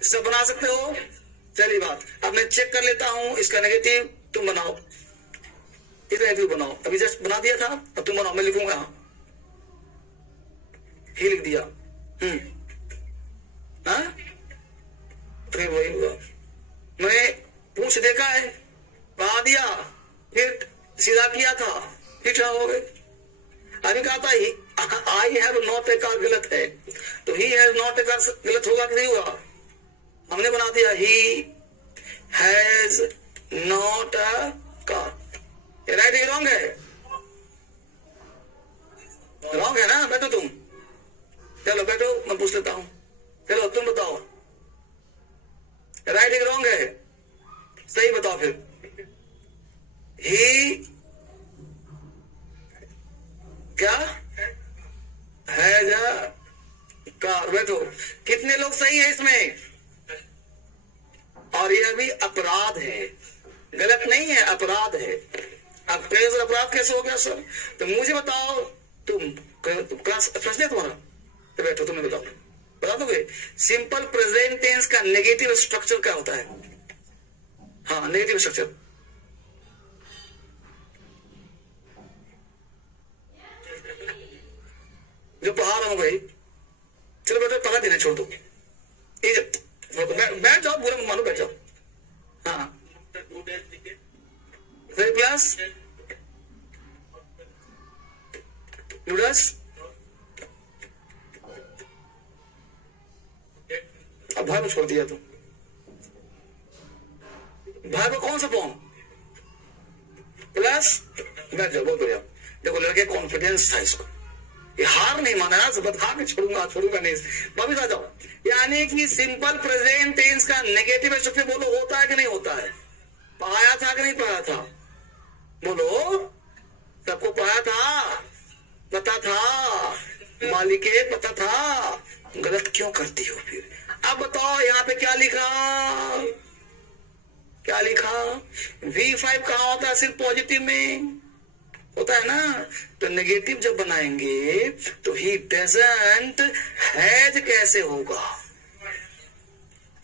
सब बना सकते हो? चलिए बात, अब मैं चेक कर लेता हूं इसका नेगेटिव, तुम बनाओ, इसका नेगेटिव बनाओ। अभी जस्ट बना दिया था, अब तुम बनाओ, मैं लिखूंगा। ही लिख दिया, फिर वही हुआ, मैंने पूछ देखा है, बना दिया, फिर सीधा किया था, फिर हो गए। अभी कहा था आई हैव नॉट ए कार, गलत है, तो he has not a car गलत होगा कि नहीं होगा? हमने बना दिया he has not a car. ये राइट है रॉन्ग है? रॉन्ग है ना? बैठो तुम, चलो बैठो, मैं पूछ लेता हूं, चलो तुम बताओ, राइट है रॉन्ग है? सही बताओ फिर। ही क्या हैज अ कार, बैठो। कितने लोग सही है इसमें? और यह भी अपराध है, गलत नहीं है, अपराध है। अब प्रेजर अपराध कैसे हो गया सर? तो मुझे बताओ, तुम क्लास प्रश्न है तुम्हारा, तो बैठो, तुम्हें बताओ, बता दोगे सिंपल प्रेजेंट टेंस का नेगेटिव स्ट्रक्चर क्या होता है? हाँ, नेगेटिव स्ट्रक्चर जो पढ़ा रहा हूं भाई, चलो बेटा पढ़ा देना छोड़ दो, बैठ जाओ, बुरा मानो, बैठ जाओ। हाँ, प्लस नूडल्स, अब भाई को छोड़ दिया तो भाई को कौन सा फॉर्म प्लस, बैठ जाओ, बहुत बढ़िया। देखो लड़के कॉन्फिडेंस था इसको, ये हार नहीं माना ना, बता के छोड़ूंगा नहीं, वापिस आ जाओ। यानी कि सिंपल प्रेजेंट टेंस का नेगेटिव स्ट्रक्चर बोलो होता है कि नहीं होता है? पढ़ाया था कि नहीं पढ़ाया था? बोलो, सबको पढ़ाया था, पता था, मालिके पता था, गलत क्यों करती हो फिर? अब बताओ यहाँ पे क्या लिखा, क्या लिखा? V5 कहाँ होता है? सिर्फ पॉजिटिव में होता है ना। तो नेगेटिव जब बनाएंगे तो ही डजंट हैज कैसे होगा?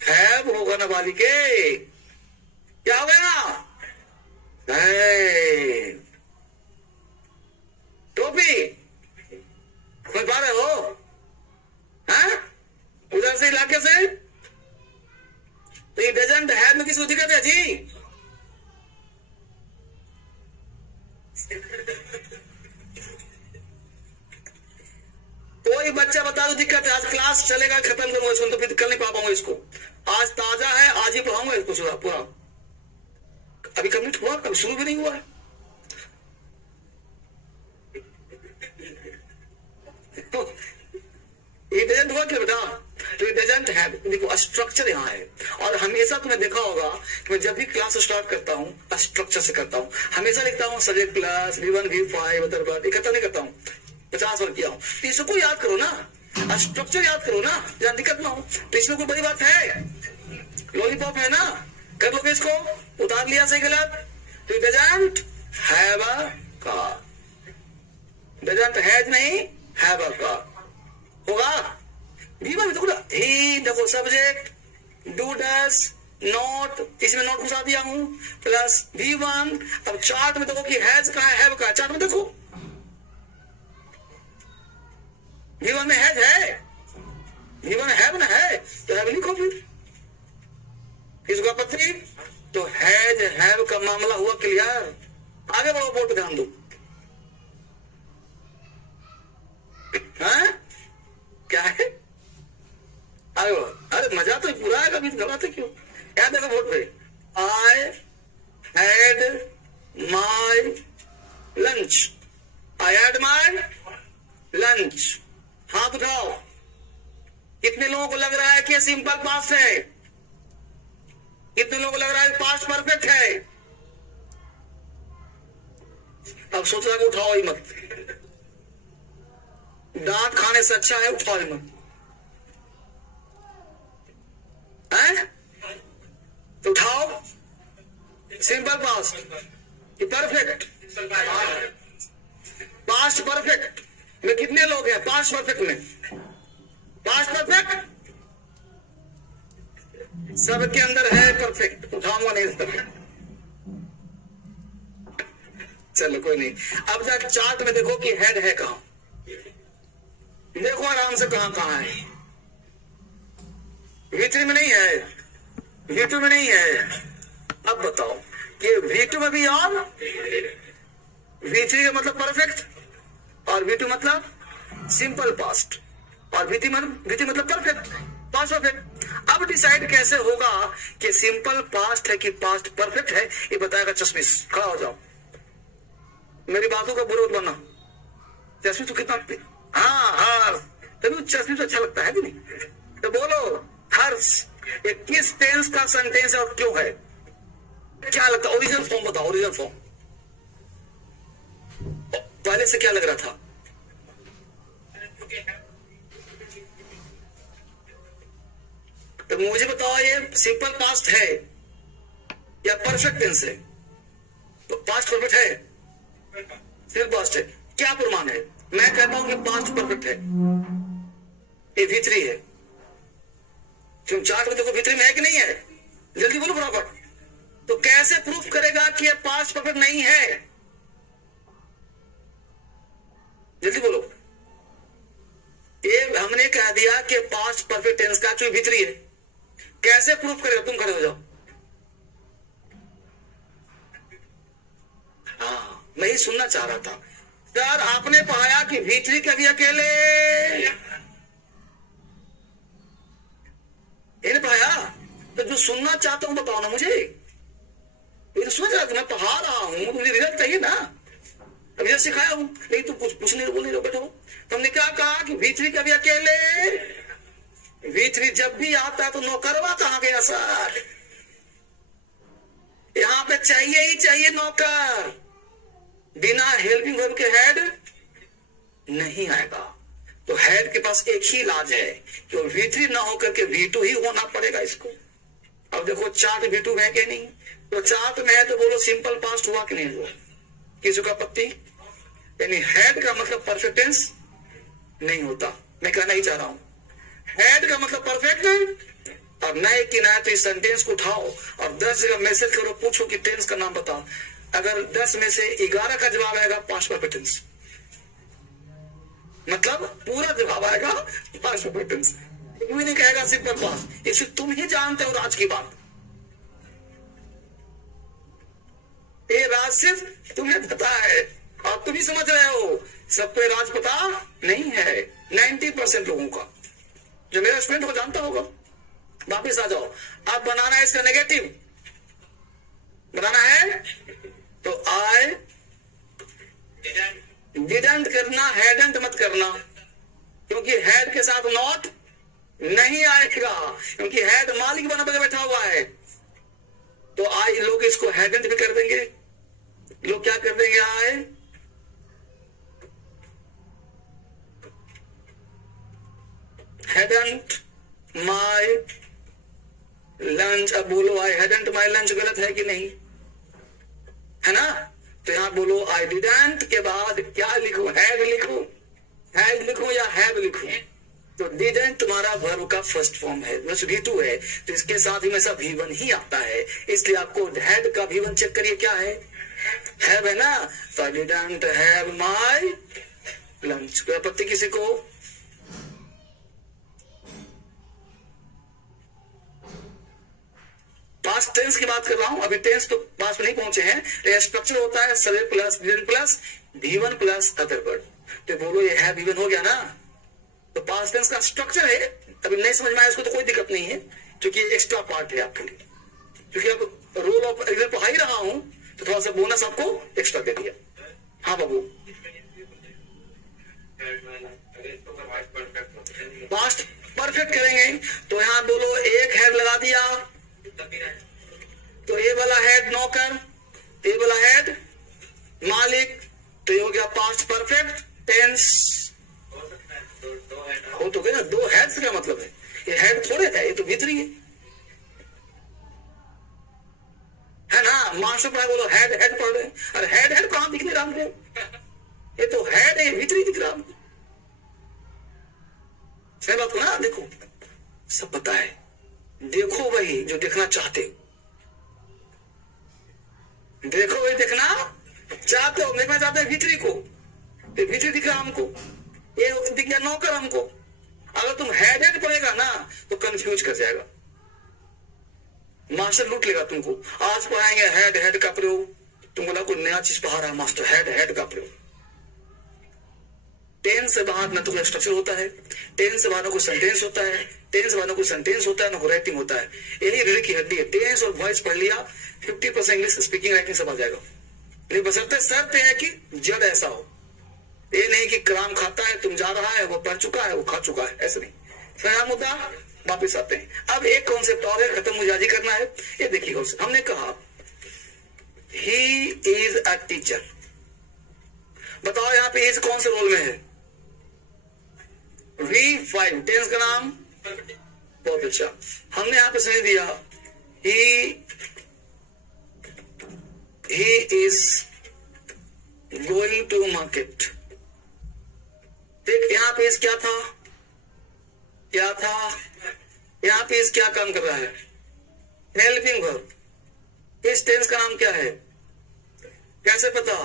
हैव होगा ना बालिके, क्या होगा ना? टोपी समझ पा रहे हो? उधर से इलाके से, तो ये डजंट हैव में किसको दिक्कत है जी? कोई बच्चा बता दो दिक्कत है? आज क्लास चलेगा, खत्म करूंगा इसको, तो फिर कल नहीं पा पाऊंगा इसको। आज ताजा है, आज ही पढ़ाऊंगा इसको पूरा। अभी कंप्लीट हुआ, कभी शुरू भी नहीं हुआ है। ये डजंट हुआ क्या बेटा? तो डजंट हैव, देखो स्ट्रक्चर यहाँ है। और हमेशा तुमने देखा होगा कि मैं जब भी क्लास स्टार्ट करता हूँ स्ट्रक्चर से करता हूँ, हमेशा लिखता हूँ subject plus V1 V5 other word, इकट्ठा नहीं करता हूँ, 50 बार किया हूँ। तो इसको याद करो ना, स्ट्रक्चर याद करो ना, जहाँ दिक्कत ना हो। तो इसमें कोई बड़ी बात है? लॉलीपॉप है ना, कर लोगे इसको, उतार लिया सही गलत। तो doesn't have a car, doesn't has नहीं, हैव अ कार होगा। V1 देखो ना, ही देखो सब्जेक्ट डू डस नॉट, इसमें नॉट घुसा दिया हूं, प्लस V1। अब चार्ट में देखो कि हैज कहा है, हैव कहा, चार्ट में देखो V1 में हैज है, V1 हैव ना है, तो हैव लिखो फिर, किसको आपत्ति? तो हैज हैव का मामला हुआ क्लियर। आगे बढ़ो, बोर्ड पे ध्यान दो। हाँ? क्या है? अरे मजा तो पूरा है, कभी घबराते क्यों? याद देखो बोर्ड पे, I had my lunch, I had my lunch. हाथ उठाओ, कितने लोगों को लग रहा है कि सिंपल पास्ट है? कितने लोगों को लग रहा है पास्ट परफेक्ट है? अब सोच रहा कि उठाओ ही मत, डांट खाने से अच्छा है उठाओ ही मत, है? तो उठाओ। सिंपल पास्ट कि परफेक्ट? पास्ट परफेक्ट में कितने लोग हैं? पास्ट परफेक्ट में, पास्ट परफेक्ट सबके अंदर है परफेक्ट, उठाऊंगा नहीं इस तरह। चलो कोई नहीं। अब जब चार्ट में देखो कि हेड है कहां, देखो आराम से कहां कहां है। V3 में नहीं है, V2 में नहीं है। अब बताओ कि V2 में भी और V3 का मतलब परफेक्ट और V2 मतलब सिंपल पास्ट और V3 मतलब परफेक्ट, पास्ट परफेक्ट। अब डिसाइड कैसे होगा कि सिंपल पास्ट है कि पास्ट परफेक्ट है? ये बताएगा चश्मिश। खड़ा हो जाओ, मेरी बातों का बुरा मत बनना। चश्मिश तो कितना, हाँ तभी चश्मिश अच्छा लगता है कि नहीं? तो बोलो हर्ष, ये किस टेंस का सेंटेंस है और क्यों है? क्या लगता है? ओरिजिनल फॉर्म बताओ, ओरिजिनल फॉर्म पहले से क्या लग रहा था? तो मुझे बताओ ये सिंपल पास्ट है या परफेक्ट टेंस है? तो पास्ट परफेक्ट है, सिंपल पास्ट है। क्या प्रमाण है? मैं कहता हूं कि पास्ट परफेक्ट है, ये V3 है। तुम चार्ट में देखो V3 में है कि नहीं है? जल्दी बोलो फटाफट। तो कैसे प्रूफ करेगा कि ये पास्ट परफेक्ट नहीं है? जल्दी बोलो। ये हमने कह दिया कि पास्ट परफेक्ट टेंस का जो V3 है, कैसे प्रूफ करेगा? तुम खड़े हो जाओ। हाँ, मैं ही सुनना चाह रहा था। सर आपने पाया कि V3 के भी अकेले नहीं पाया? तो जो सुनना चाहता हूं बताओ ना मुझे। ये तो समझ रहा था, मैं पढ़ा रहा हूं, मुझे रिजल्ट चाहिए ना। अभी जैसे सिखाया हूं, नहीं तो कुछ नहीं बोल रहे बैठो। तो हमने क्या कहा कि V3 का भी अकेले, V3 जब भी आता है तो नौकरवा कहां गया सर? यहां पे चाहिए ही चाहिए नौकर, बिना हेल्पिंग वर्ब के हेड नहीं आएगा। तो हेड के पास एक ही इलाज है कि V3 ना होकर के V2 ही होना पड़ेगा इसको। अब देखो चार्ट V2 है कि नहीं? तो चार्ट में है तो बोलो सिंपल पास्ट हुआ कि नहीं हुआ? किसी का पत्ती, यानी हेड का मतलब परफेक्ट टेंस नहीं होता। मैं कहना ही चाह रहा हूं हेड का मतलब परफेक्ट। और नए कि नया तो इस सेंटेंस को उठाओ और 10 जगह मैसेज करो, पूछो कि टेंस का नाम बताओ। अगर 10 में से 11 का जवाब आएगा पास्ट परफेक्ट टेंस, मतलब पूरा जवाब आएगा पास्ट परफेक्ट टेंस, कोई नहीं कहेगा सिंपल पास्ट। इसे तुम ही जानते हो राज की बात, ये राज सिर्फ तुम्हें पता है और तुम ही समझ रहे हो, सबको राज पता नहीं है। 90% लोगों का, जो मेरा स्टूडेंट हो जानता होगा। वापिस आ जाओ। अब बनाना है इसका नेगेटिव, बनाना है तो आई डिडंट करना, हैडंट मत करना, क्योंकि हेड के साथ नॉट नहीं आएगा, क्योंकि हेड मालिक बना बैठा हुआ है। तो आई लोग इसको हैडंट भी कर देंगे। लोग क्या कर देंगे? आए हैडंट माई लंच। अब बोलो आई हैडंट माई लंच गलत है कि नहीं? है ना? तो यहां बोलो आई डिडंट के बाद क्या लिखूं? हैड लिखूं, हैड लिखूं या हैव लिखूं? तो डिडंट तुम्हारा वर्ब का फर्स्ट फॉर्म है, V2 है, तो इसके साथ हमेशा V1 ही आता है। इसलिए आपको हैड का V1 चेक करिए क्या है, हैव है ना। तो I didn't have my lunch. कोई आपत्ति किसी को? पास्ट टेंस की बात कर रहा हूं, अभी टेंस तो पास्ट में नहीं पहुंचे हैं। तो स्ट्रक्चर होता है सवे plus didn't plus V1 plus other word. तो बोलो ये है V1 हो गया ना। तो पास्ट टेंस का स्ट्रक्चर है, अभी नहीं समझ में आया इसको तो कोई दिक्कत नहीं है, क्योंकि एक्स्ट्रा पार्ट है आपके लिए। क्योंकि अब रोल ऑफ एग्जाम पढ़ा ही रहा हूं तो थोड़ा सा बोनस आपको एक्स्ट्रा दे दिया। हाँ बाबू, पास्ट परफेक्ट करेंगे तो यहां बोलो एक हेड लगा दिया, तो ए वाला हेड नौकर, ए वाला हेड मालिक, हेड थोड़े है, ये तो भीतरी है ना। मास्टर पढ़ा बोलो हेड हेड पढ़ रहे, अरे हेड हेड कहां दिख नहीं रहा हमको, ये तो हेड है, भीतरी दिख रहा हमको। सही बात को ना, देखो सब पता है, देखो वही जो देखना चाहते हो, देखो वही देखना चाहते हो, देखना चाहते हैं भीतरी को, ये भीतरी दिख रहा हमको, ये दिख गया नौकर हमको। अगर तुम हेड हेड पढ़ेगा ना तो कंफ्यूज कर जाएगा, मास्टर लूट लेगा तुमको। आज पढ़ाएंगे हेड हेड का प्रयोग, तुमको लगा कोई नया चीज पढ़ा रहा है मास्टर, हेड हेड का प्रयोग। टेंस से बाहर न तो कोई स्ट्रक्चर होता है, टेंस से बाहर न कोई सेंटेंस होता है, टेंस से बाहर न कोई सेंटेंस होता है, न कोई राइटिंग होता है। यही रीढ़ की हड्डी है। टेंस और वॉइस पढ़ लिया 50% इंग्लिश स्पीकिंग राइटिंग सब आ जाएगा। नहीं बशर्ते शर्त है कि जड़ ऐसा हो, ये नहीं कि क्राम खाता है, तुम जा रहा है, वो पढ़ चुका है, वो खा चुका है, ऐसा नहीं। सही मुद्दा वापिस आते हैं। अब एक कॉन्सेप्ट और है, खत्म मुजाजी करना है। ये देखिए हमने कहा ही इज अ टीचर, बताओ यहाँ पे इज कौन से रोल में है? V5 टेंस का नाम, बहुत अच्छा। हमने यहाँ पे समझ दिया he is going to market। देख यहाँ पे इस क्या था, क्या था, यहाँ पे इस क्या काम कर रहा है? Helping verb. इस टेंस का नाम क्या है, कैसे पता?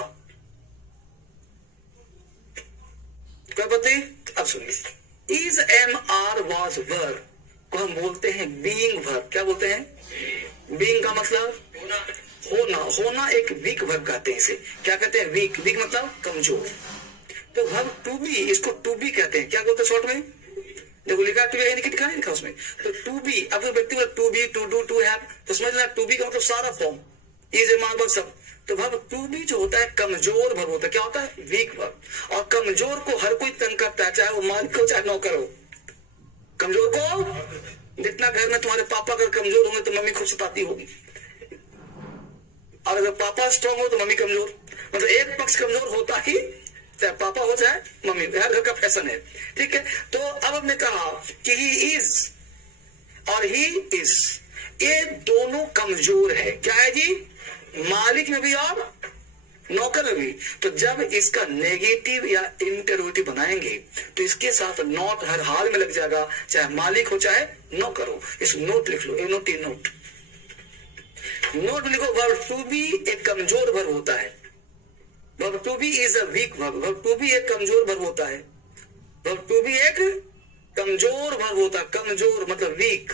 क्या पति? अब सुनिए, is am are was verb को हम बोलते हैं बीइंग वर्ब। क्या बोलते हैं? बीइंग का मतलब होना, होना एक वीक वर्ब कहते हैं इसे। क्या कहते हैं? वीक। वीक मतलब कमजोर। तो वर्ब टू बी, इसको टू बी कहते हैं। क्या बोलते हैं शॉर्ट में? देखो लिखा टू बी, लिखा नहीं लिखा उसमें। तो टू बी, अब व्यक्ति मतलब to be, to do, to have, तो समझ लेना टू बी का मतलब सारा form, is am are verb सब। तो वर्ब टू बी जो होता है कमजोर वर्ब होता है। क्या होता है? Weak verb. और कमजोर को हर कोई तंग करता है, चाहे वो मालिक हो चाहे नौकर हो। कमजोर को, जितना घर में तुम्हारे पापा अगर कमजोर होंगे तो मम्मी खूब सताती होगी, और अगर पापा स्ट्रांग हो तो मम्मी कमजोर। मतलब एक पक्ष कमजोर होता ही, चाहे पापा हो चाहे मम्मी, हर घर का फैशन है। ठीक है, तो अब हमने कहा कि ही इज और ही इज, ये दोनों कमजोर है। क्या है जी? मालिक में भी और नौकर में भी। तो जब इसका नेगेटिव या इंटरोगेटिव बनाएंगे तो इसके साथ नॉट हर हाल में लग जाएगा, चाहे मालिक हो चाहे नौकर हो। इस नोट लिख लो, नोट नोट नोट लिखो। वर्ब टू बी एक कमजोर वर्ब होता है। Verb to be is a weak verb. Verb to be एक कमजोर वर्ब होता है। वर्ब टू बी एक कमजोर वर्ब होता है। कमजोर मतलब वीक।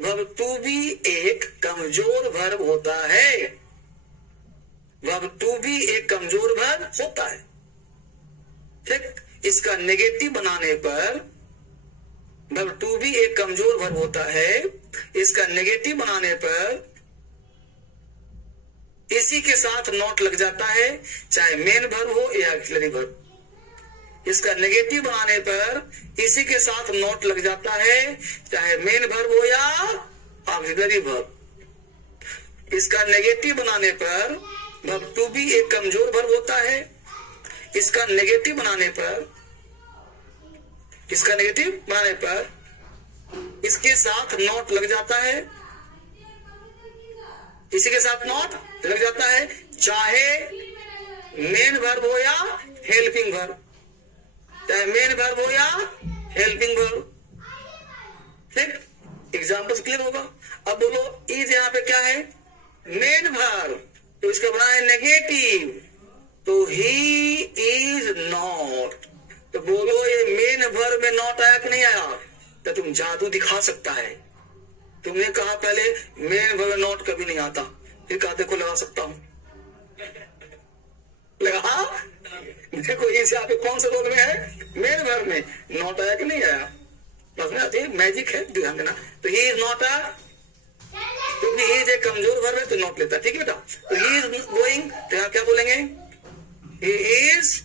वर्ब टू बी एक कमजोर वर्ब होता है। वर्ब टू बी एक कमजोर वर्ब होता है। ठीक, इसका नेगेटिव बनाने पर वर्ब टू बी एक कमजोर वर्ब होता है। इसका नेगेटिव बनाने पर इसी के साथ नॉट लग जाता है, चाहे मेन वर्ब हो या ऑक्सिलरी वर्ब। इसका नेगेटिव बनाने पर इसी के साथ नॉट लग जाता है, चाहे मेन वर्ब हो या ऑक्सिलरी वर्ब। इसका नेगेटिव बनाने पर वर्ब टू बी एक कमजोर वर्ब होता है। इसका नेगेटिव बनाने पर, इसका नेगेटिव बनाने पर इसके साथ नॉट लग जाता है, इसी के साथ नॉट लग जाता है, चाहे मेन वर्ब हो या हेल्पिंग वर्ब, चाहे मेन वर्ब हो या हेल्पिंग वर्ब। ठीक, एग्जाम्पल क्लियर होगा। अब बोलो इज यहाँ पे क्या है? मेन वर्ब, तो इसका बना है नेगेटिव, तो ही इज नॉट। तो बोलो ये मेन वर्ब में नॉट आया कि नहीं आया? तो तुम जादू दिखा सकता है। तुमने कहा पहले मेन वर्ब नॉट कभी नहीं आता, फिर कहा देखो लगा सकता हूं, लगा। देखो इस यहाँ पे कौन से रोल में है? मेन वर्ब में नॉट आया कि नहीं आया? बस में आती है, मैजिक है, ध्यान देना। तो ही इज नॉट आ, क्योंकि ही इज एक कमजोर वर्ब है तो नॉट लेता है। ठीक है बेटा, तो ही इज गोइंग, तो यहाँ क्या बोलेंगे? He is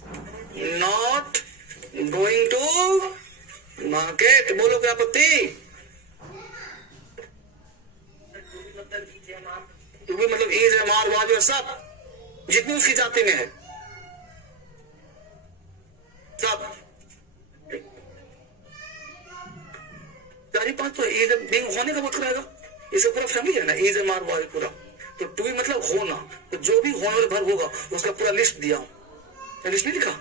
not going to market. बोलो क्या आपत्ति? भी मतलब इज है, मार वाज और सब जितनी उसकी जाति में है सब 4-5 मार तो इज बीइंग होने का मतलब रहेगा, इसका पूरा फैमिली है ना, इज मार वाई पूरा, तो टू भी मतलब होना, तो जो भी होने वाला वर्ब होगा उसका पूरा लिस्ट दिया, लिस्ट नहीं लिखा,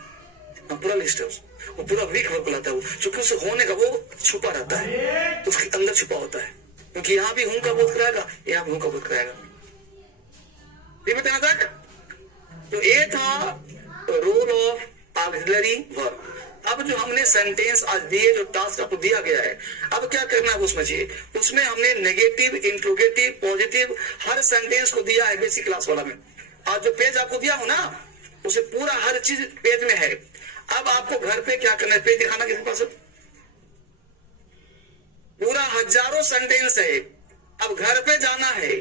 पूरा लिस्ट है, वो पूरा वीक वर्ब कहलाता है वो, क्योंकि उसे होने का वो छुपा रहता है, तो उसके अंदर छुपा होता है, क्योंकि यहाँ भी हूं का बोध कराएगा, यहाँ भी हूं का बोध कराएगा। यहाँ तक तो ये था रोल ऑफ ऑक्सिलरी वर्ब। अब जो हमने सेंटेंस आज दिए, जो टास्क आपको दिया गया है, अब क्या करना है उसमें चाहिए, उसमें हमने नेगेटिव, इंट्रोगेटिव, पॉजिटिव हर सेंटेंस को दिया है बेसिक क्लास वाला में। आज जो पेज आपको दिया हो ना, उसे पूरा हर चीज पेज में है। अब आपको घर पे क्या करना है, पेज दिखाना किसी पास, पूरा हजारों सेंटेंस है। अब घर पे जाना है,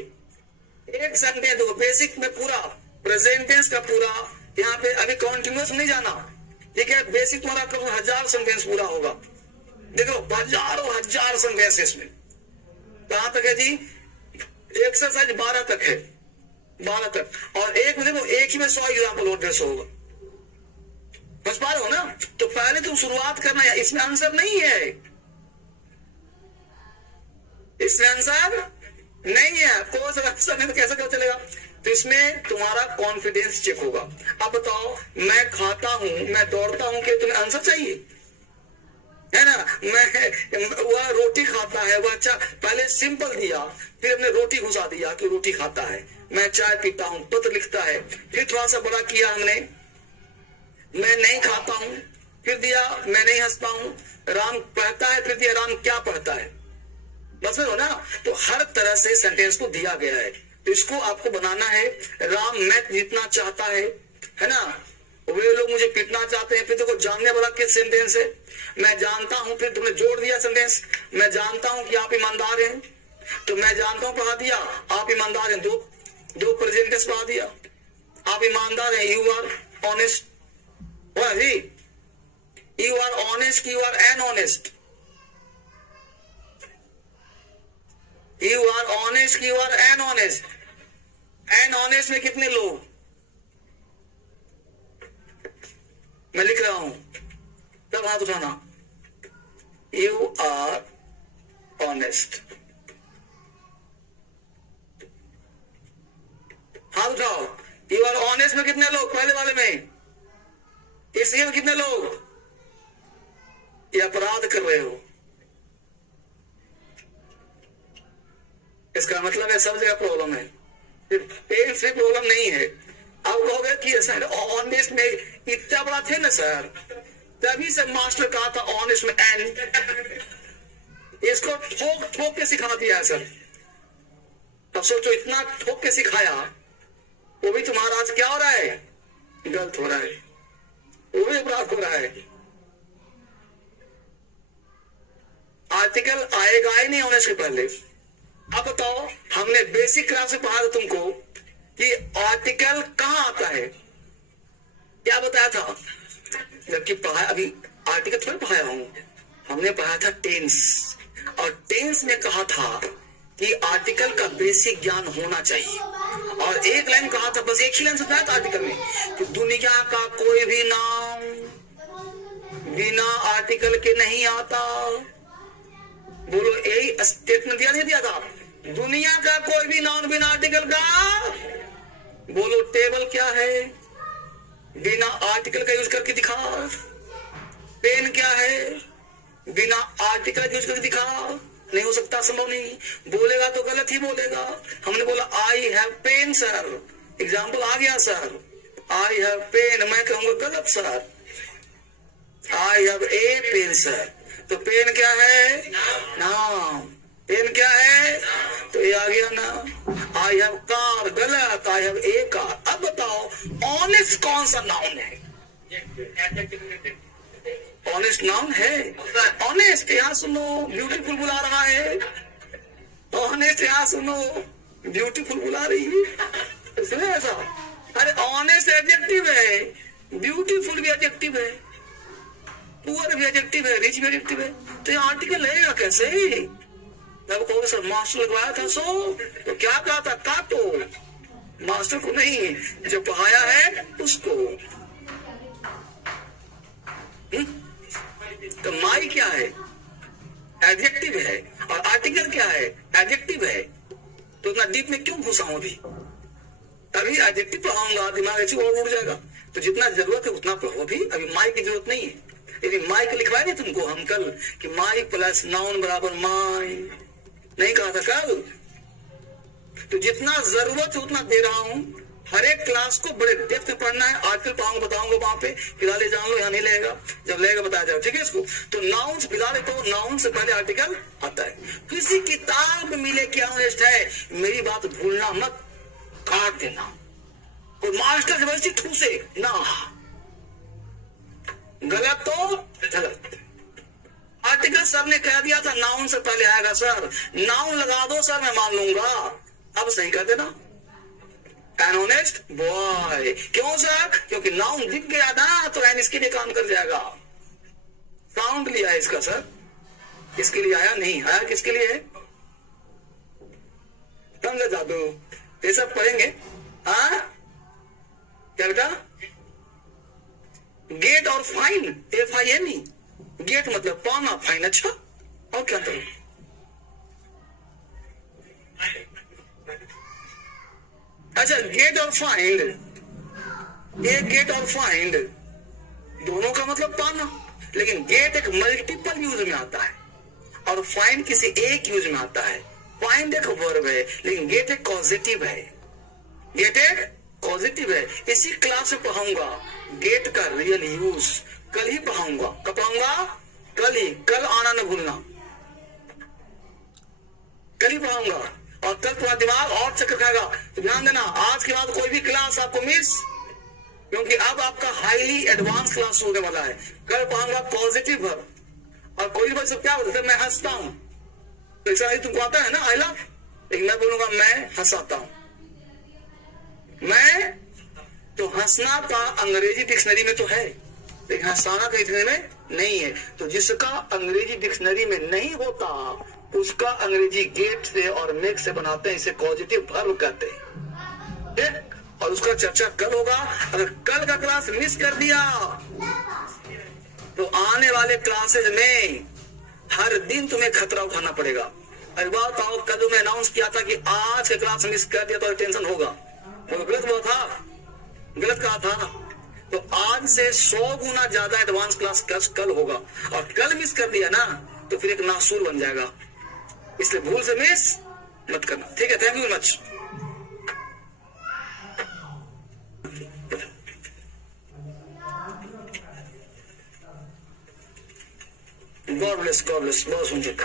एक सेंटेंस देखो बेसिक में पूरा प्रेजेंट टेंस का पूरा, यहाँ पे अभी कॉन्टिन्यूअस नहीं जाना, ठीक है, बेसिक तुम्हारा कब 1000 सेंटेंस पूरा होगा। देखो हजार सेंटेंस इसमें, कहां तक है जी, एक्सरसाइज 12 तक है, 12 तक, और एक में देखो एक ही में 100 एग्जाम्पल और 150 होगा, बस पा रहे हो ना। तो पहले तुम शुरुआत करना है, इसमें आंसर नहीं है, इसमें आंसर नहीं है, कोई सा आंसर नहीं, तो कैसे पता चलेगा, तो इसमें तुम्हारा कॉन्फिडेंस चेक होगा। अब बताओ, मैं खाता हूं, मैं दौड़ता हूं, कि तुम्हें आंसर चाहिए, है ना, वह रोटी खाता है, वह अच्छा, पहले सिंपल दिया, फिर हमने रोटी घुसा दिया कि रोटी खाता है, मैं चाय पीता हूं, पत्र लिखता है, फिर थोड़ा सा बड़ा किया हमने, मैं नहीं खाता हूं, फिर दिया मैं नहीं हंसता हूं, राम पढ़ता है, फिर दिया राम क्या पढ़ता है, बस में हो ना। तो हर तरह से सेंटेंस को दिया गया है, तो इसको आपको बनाना है। राम मैच जीतना चाहता है ना, वे लोग मुझे पीटना चाहते हैं, फिर देखो जानने वाला किस सेंटेंस है, मैं जानता हूं, फिर तुमने जोड़ दिया सेंटेंस, मैं जानता हूं कि आप ईमानदार हैं, तो मैं जानता हूं पढ़ा दिया, आप ईमानदार हैं, दो प्रेजेंटेंस पढ़ा दिया, आप ईमानदार हैं, you are honest, you are honest, you are an honest, you are honest, you are an honest, an honest में कितने लोग, मैं लिख रहा हूं, तब हाथ उठाना, यू आर ऑनेस्ट, हाथ उठाओ, यू आर ऑनेस्ट में कितने लोग, पहले वाले में, इसलिए में कितने लोग, ये अपराध कर रहे हो, इसका मतलब है सब जगह प्रॉब्लम है, पेन से प्रॉब्लम नहीं है। अब कहोगे कि सर ऑनेस्ट में इतना बड़ा थे ना सर, तभी से मास्टर कहा था ऑनेस्ट में एन, इसको ठोक ठोक के सिखा दिया सर। अब सोचो इतना ठोक के सिखाया, वो भी तुम्हारा आज क्या हो रहा है, गलत हो रहा है, वो भी अपराध हो रहा है। आर्टिकल आएगा ही नहीं ऑनेस्ट के पहले। अब बताओ, हमने बेसिक क्लास में पढ़ा था तुमको कि आर्टिकल कहां आता है, क्या बताया था, जबकि पढ़ाया अभी आर्टिकल थोड़ी पढ़ाया हूं, हमने पढ़ा था टेंस, और टेंस में कहा था कि आर्टिकल का बेसिक ज्ञान होना चाहिए, और एक लाइन कहा था, बस एक ही लाइन बताया था आर्टिकल में कि दुनिया का कोई भी नाम बिना आर्टिकल के नहीं आता। बोलो, यही स्टेटमेंट दिया था, दुनिया का कोई भी नाउन बिना आर्टिकल का, बोलो टेबल क्या है, बिना आर्टिकल का यूज करके दिखा, पेन क्या है, बिना आर्टिकल यूज करके दिखा, नहीं हो सकता, संभव नहीं, बोलेगा तो गलत ही बोलेगा। हमने बोला I have pen sir, example आ गया सर, आई हैव पेन, मैं कहूंगा गलत sir, I have a pen sir, तो पेन क्या है, नाम, पेन क्या है, तो ये आ गया ना, आई हैव कार, गलत, आई हैव ए कार। अब बताओ ऑनेस्ट कौन सा नाउन है, ऑनेस्ट नाउन है, ऑनेस्ट यहाँ सुनो ब्यूटीफुल बुला रहा है, ऑनेस्ट यहाँ सुनो ब्यूटीफुल बुला रही है, सुने ऐसा, अरे ऑनेस्ट एडजेक्टिव है, ब्यूटीफुल भी एडजेक्टिव है, पुअर भी एडजेक्टिव है, रिच भी एडजेक्टिव है, तो ये आर्टिकल लगेगा कैसे। जब कहोगे सर मास्टर लगवाया था सो, तो क्या कहा था, काटो, मास्टर को नहीं, जो पढ़ाया है उसको। तो माई क्या है, एडजेक्टिव है, और आर्टिकल क्या है, एडजेक्टिव है। तो इतना डीप में क्यों घुसा हूं अभी? अभी एडजेक्टिव पढ़ाऊंगा, दिमाग ऐसे और उड़ जाएगा। तो जितना जरूरत है उतना पढ़ो अभी माई की जरूरत नहीं है। यदि माई को लिखवाए नहीं तुमको हम कल कि माई प्लस नाउन बराबर माई, नहीं कहा था कल? तो जितना जरूरत है उतना दे रहा हूं। हर एक क्लास को बड़े डेप्थ में पढ़ना है। आर्टिकल पढ़ाऊंगा, बताऊंगा वहां पे। फिलहाल ये जान लो, यहाँ नहीं लगेगा, जब लगेगा बताया जाओ, ठीक है इसको। तो नाउन फिलहाल तो नाउन से पहले आर्टिकल आता है। किसी किताब में मिले क्या ऑनेस्ट है, मेरी बात भूलना मत, काट देना। और मास्टर जबरदस्ती ठूसे ना, गलत तो गलत। आर्टिकल सर ने कह दिया था नाउन से पहले आएगा सर, नाउन लगा दो सर, मैं मान लूंगा। अब सही कर देना, एन ऑनेस्ट बॉय। क्यों सर? क्योंकि नाउन दिख गया ना, तो एन इसके लिए काम कर जाएगा। साउंड लिया है इसका सर, इसके लिए आया नहीं, आया किसके लिए है? समझे जादू? ये सब पढ़ेंगे। हाँ क्या बेटा? गेट और फाइन, FINE। गेट मतलब पाना, फाइन अच्छा, और क्या तो? अच्छा, गेट और फाइंड, एक गेट और फाइंड दोनों का मतलब पाना, लेकिन गेट एक मल्टीपल यूज में आता है और फाइंड किसी एक यूज में आता है। फाइंड एक वर्ब है, लेकिन गेट एक कॉजेटिव है। गेट एक पॉजिटिव है। इसी क्लास में पढ़ाऊंगा गेट का रियल यूज, कल ही पढ़ाऊंगा। कब पढ़ाऊंगा? कल ही, कल आना न भूलना, कल ही पढ़ाऊंगा। और कल तुम्हारा दिमाग और चक्कर खाएगा। तो ध्यान देना, आज के बाद कोई भी क्लास आपको मिस, क्योंकि अब आपका हाईली एडवांस क्लास होने वाला है। कल पढ़ाऊंगा पॉजिटिव वर्ब, और कोई भी सब क्या बोलते, मैं हंसता हूं, तो ऐसा ही तुमको आता है ना, आई लव, लेकिन मैं बोलूंगा मैं हंसाता हूं। मैं तो हंसना का अंग्रेजी डिक्शनरी में तो है, लेकिन हंसाना का डिक्शनरी में नहीं है। तो जिसका अंग्रेजी डिक्शनरी में नहीं होता उसका अंग्रेजी गेट से और मेक से बनाते हैं, इसे पॉजिटिव वर्ब कहते हैं। और उसका चर्चा कल होगा। अगर कल का क्लास मिस कर दिया तो आने वाले क्लासेज में हर दिन तुम्हें खतरा उठाना पड़ेगा। एक बात बताओ, कल जो मैं अनाउंस किया था कि आज का क्लास मिस कर दिया तो टेंशन होगा, तो गलत हुआ था, गलत कहा था। तो आज से 100 गुना ज्यादा एडवांस क्लास कल होगा, और कल मिस कर दिया ना तो फिर एक नासूर बन जाएगा। इसलिए भूल से मिस मत करना, ठीक है? Thank you very much. God bless, बहुत सुंदर।